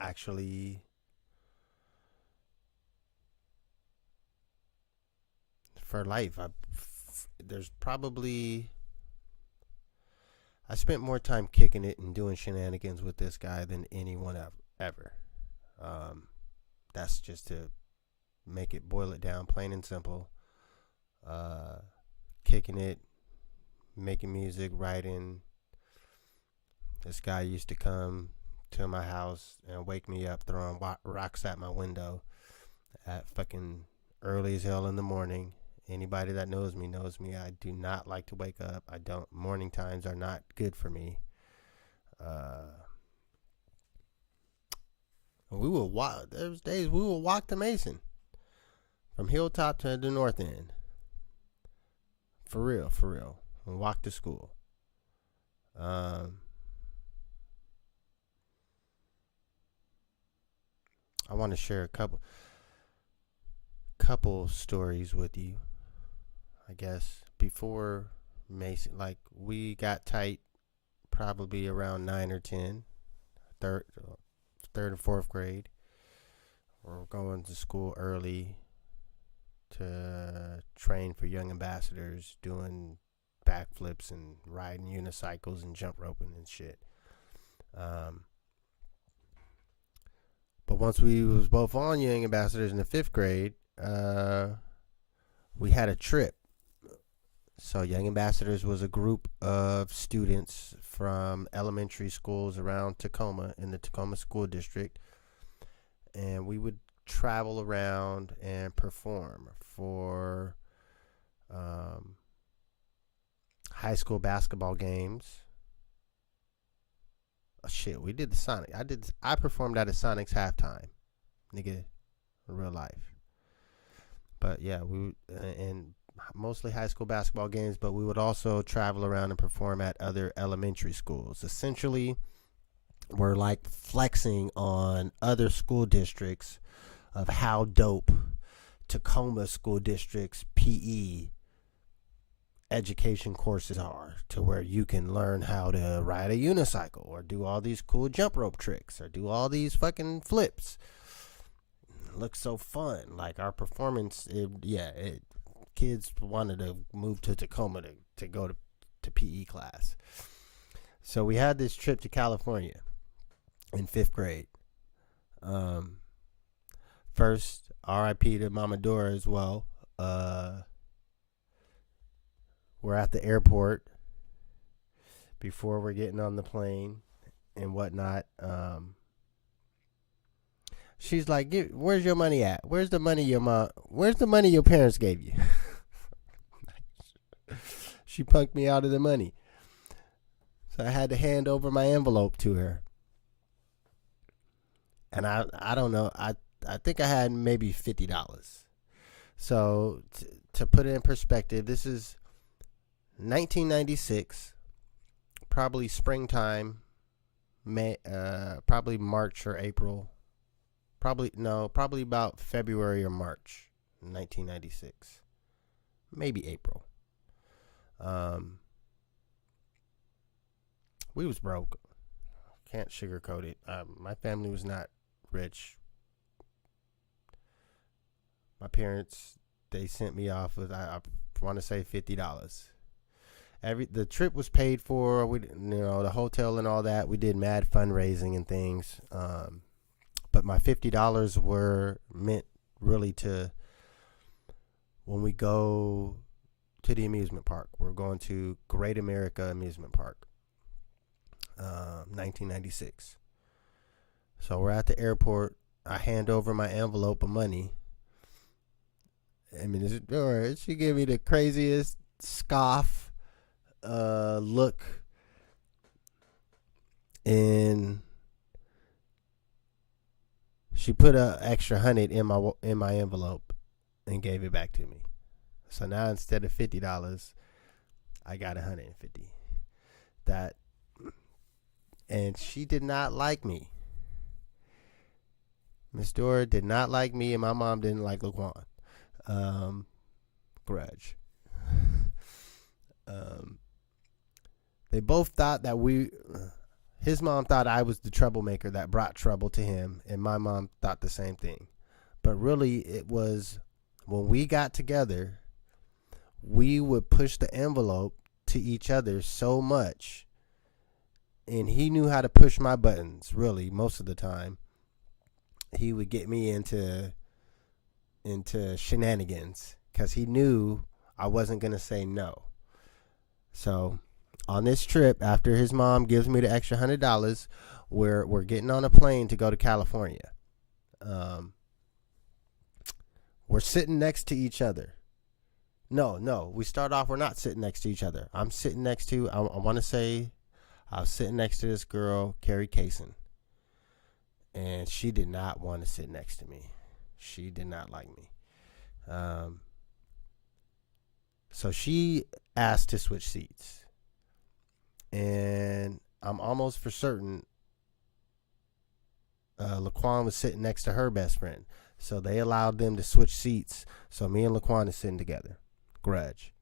actually for life, there's probably I spent more time kicking it and doing shenanigans with this guy than anyone ever. That's just to boil it down, plain and simple. Kicking it, making music, writing. This guy used to come to my house and wake me up, throwing rocks at my window at fucking early as hell in the morning. Anybody that knows me knows me. I do not like to wake up. Morning times are not good for me. We will walk. There's days we will walk to Mason, from Hilltop to the North End. For real. We'll walk to school. I want to share a couple stories with you. I guess before Mason, we got tight probably around 9 or 10, third and fourth grade. We're going to school early to train for young ambassadors, doing backflips and riding unicycles and jump roping and shit. But once we was both on young ambassadors in the 5th grade, we had a trip. So Young Ambassadors was a group of students from elementary schools around Tacoma in the Tacoma School District. And we would travel around and perform for high school basketball games. Oh, shit, we did the Sonic. I performed at a Sonic's halftime, nigga, in real life. But yeah, and mostly high school basketball games, but we would also travel around and perform at other elementary schools. Essentially, we're flexing on other school districts of how dope Tacoma School District's PE education courses are, to where you can learn how to ride a unicycle or do all these cool jump rope tricks or do all these fucking flips. It looks so fun. Our performance, kids wanted to move to Tacoma to go to PE class. So we had this trip to California in 5th grade. First, RIP to Mama Dora as well. We're at the airport before we're getting on the plane and whatnot. She's like, "Where's your money at? Where's the money your parents gave you?" She punked me out of the money. So I had to hand over my envelope to her. And I don't know. I think I had maybe $50. So to put it in perspective, this is 1996, probably springtime, probably March or April. Probably about February or March 1996. Maybe April. We was broke. Can't sugarcoat it. My family was not rich. My parents, they sent me off with, I want to say $50. The trip was paid for. We, the hotel and all that. We did mad fundraising and things. But my $50 were meant really to, when we go to the amusement park. We're going to Great America Amusement Park. 1996. So we're at the airport. I hand over my envelope of money. I mean, she gave me the craziest scoff look, and she put an extra $100 in my envelope and gave it back to me. So now instead of $50, I got $150. And she did not like me. Miss Dora did not like me, and my mom didn't like Laquan. Grudge. They both thought that his mom thought I was the troublemaker that brought trouble to him, and my mom thought the same thing. But really, it was when we got together, we would push the envelope to each other so much, and he knew how to push my buttons, really, most of the time. He would get me into shenanigans because he knew I wasn't going to say no. So on this trip, after his mom gives me the extra $100, we're getting on a plane to go to California. We're sitting next to each other. No, we start off, we're not sitting next to each other. I'm sitting next to, I want to say, I was sitting next to this girl, Carrie Kaysen. And she did not want to sit next to me. She did not like me. So she asked to switch seats. And I'm almost for certain Laquan was sitting next to her best friend. So they allowed them to switch seats. So me and Laquan is sitting together. Grudge.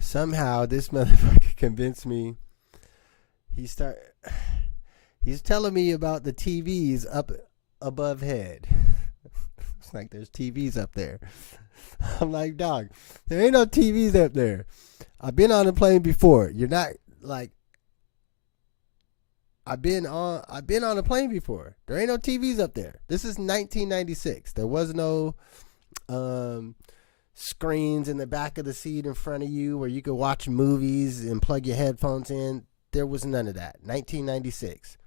Somehow this motherfucker convinced me. He's telling me about the TVs up above head. It's like there's TVs up there. I'm like, dog, there ain't no TVs up there. I've been on a plane before. You're not like, I've been on a plane before. There ain't no TVs up there. This is 1996. There was no screens in the back of the seat in front of you where you could watch movies and plug your headphones in. There was none of that. 1996.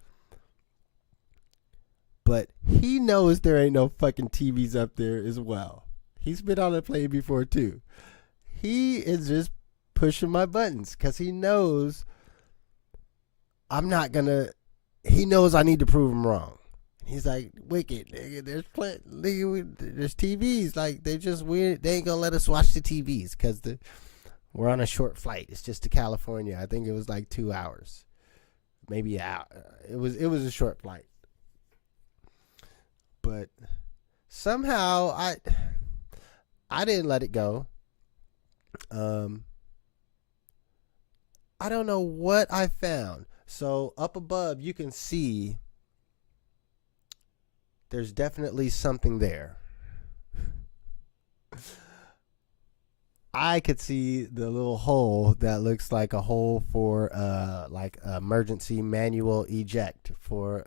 But he knows there ain't no fucking TVs up there as well. He's been on a plane before too. He is just pushing my buttons because he knows he knows I need to prove him wrong. He's like, Wicked, nigga, there's TVs. Like, they ain't gonna let us watch the TVs because we're on a short flight. It's just to California. I think it was like 2 hours. Maybe out. It was a short flight. But somehow I didn't let it go. I don't know what I found. So up above you can see there's definitely something there. I could see the little hole that looks like a hole for like emergency manual eject for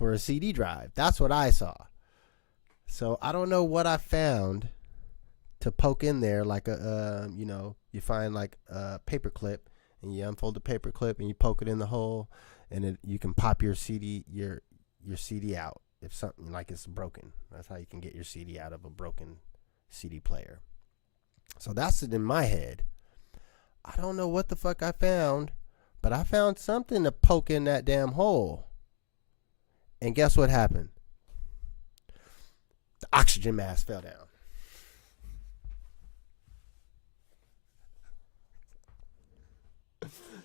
a CD drive. That's what I saw. So I don't know what I found to poke in there, like you find like a paper clip and you unfold the paper clip and you poke it in the hole, and you can pop your CD your CD out if something like it's broken. That's how you can get your CD out of a broken CD player. So that's it in my head. I don't know what the fuck I found, but I found something to poke in that damn hole. And guess what happened? The oxygen mask fell down.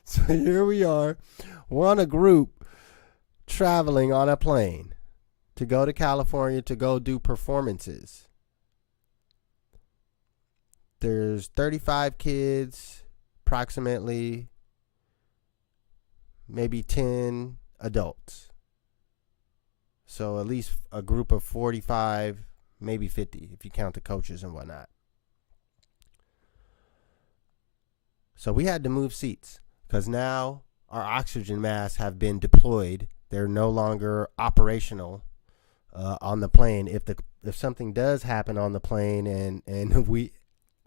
So here we are. We're on a group traveling on a plane to go to California to go do performances. There's 35 kids, approximately, maybe 10 adults. So at least a group of 45, maybe 50 if you count the coaches and whatnot. So we had to move seats because now our oxygen masks have been deployed. They're no longer operational on the plane. If something does happen on the plane and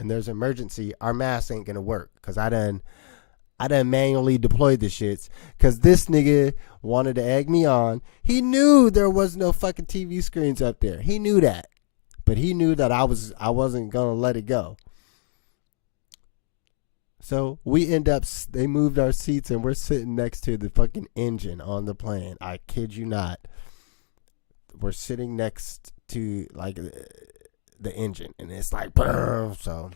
there's an emergency, our masks ain't gonna work because I done manually deployed the shits because this nigga wanted to egg me on. He knew there was no fucking TV screens up there. He knew that, but he knew that I wasn't gonna let it go. So they moved our seats and we're sitting next to the fucking engine on the plane. I kid you not. We're sitting next to like the engine and it's like, brr. So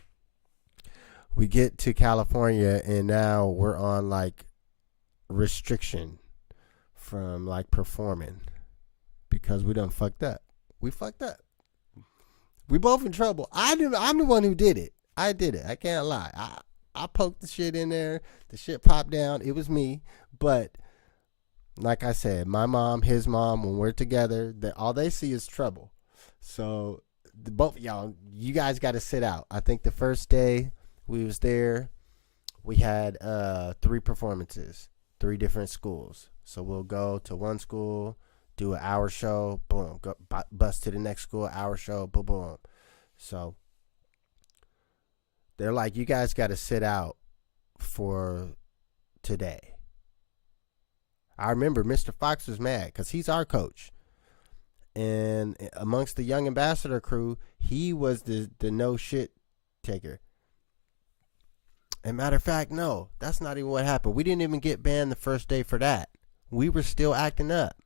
we get to California and now we're on like restriction from like performing because we done fucked up. We fucked up. We both in trouble. I'm the one who did it. I did it. I can't lie. I poked the shit in there. The shit popped down. It was me. But like I said, my mom, his mom, when we're together, all they see is trouble. So both of y'all, you guys got to sit out. I think the first day we was there, we had 3 performances, 3 different schools. So we'll go to one school, do an hour show, boom, go bus to the next school, hour show, boom, boom. So they're like, you guys got to sit out for today. I remember Mr. Fox was mad because he's our coach. And amongst the young ambassador crew, he was the no shit taker. And matter of fact, no, that's not even what happened. We didn't even get banned the first day for that. We were still acting up.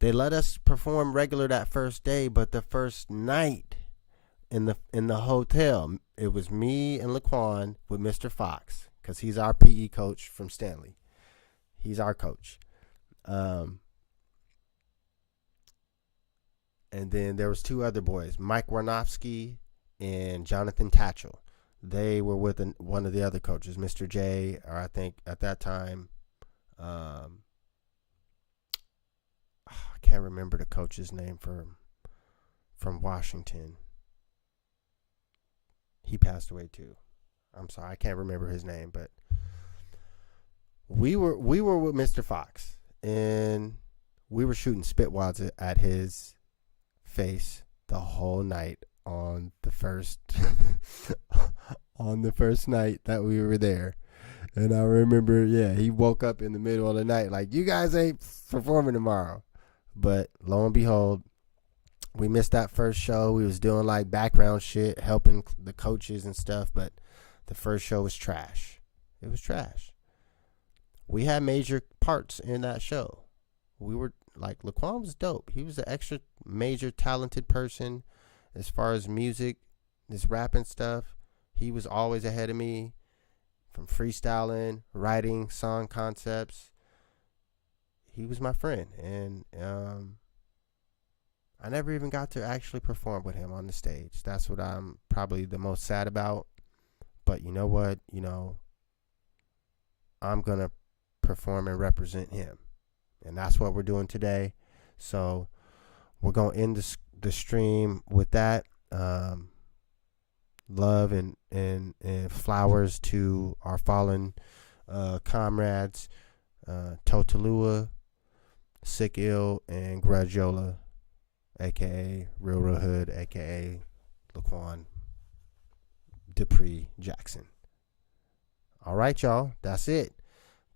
They let us perform regular that first day, but the first night in the hotel, it was me and Laquan with Mr. Fox because he's our PE coach from Stanley. He's our coach. And then there was 2 other boys, Mike Warnofsky and Jonathan Tatchell. They were with one of the other coaches, Mr. J, or I think at that time, I can't remember the coach's name from Washington. He passed away too. I'm sorry, I can't remember his name, but we were with Mr. Fox and we were shooting spitwads at his face the whole night on the first night that we were there. And I remember, he woke up in the middle of the night like, you guys ain't performing tomorrow. But lo and behold, we missed that first show. We was doing like background shit, helping the coaches and stuff, but the first show was trash. It was trash. We had major parts in that show. We were like, Laquan was dope. He was an extra major talented person as far as music, this rapping stuff. He was always ahead of me from freestyling, writing, song concepts. He was my friend, and I never even got to actually perform with him on the stage. That's what I'm probably the most sad about. But you know what? I'm going to perform and represent him. And that's what we're doing today. So we're going to end the stream with that. Love and flowers to our fallen comrades, Totalua, Sick Ill, and Grudgeola, a.k.a. Real Hood, a.k.a. Laquan Dupree Jackson. All right, y'all. That's it.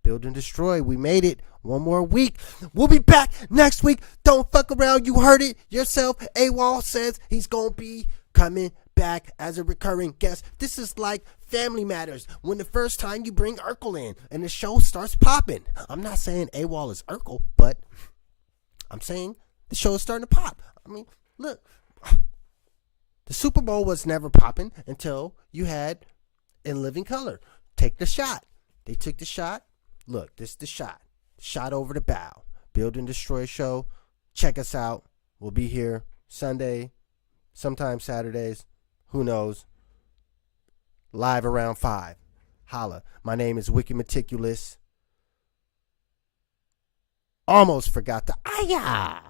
Build and Destroy. We made it. One more week. We'll be back next week. Don't fuck around. You heard it yourself. AWOL says he's going to be coming back as a recurring guest. This is like Family Matters when the first time you bring Urkel in and the show starts popping. I'm not saying AWOL is Urkel, but I'm saying the show is starting to pop. I mean, look, the Super Bowl was never popping until you had In Living Color. Take the shot. They took the shot. Look, this is the shot. Shot over the bow. Build and Destroy show. Check us out. We'll be here Sunday, sometimes Saturdays. Who knows? Live around 5. Holla. My name is Wicked Meticulous. Almost forgot the ayah.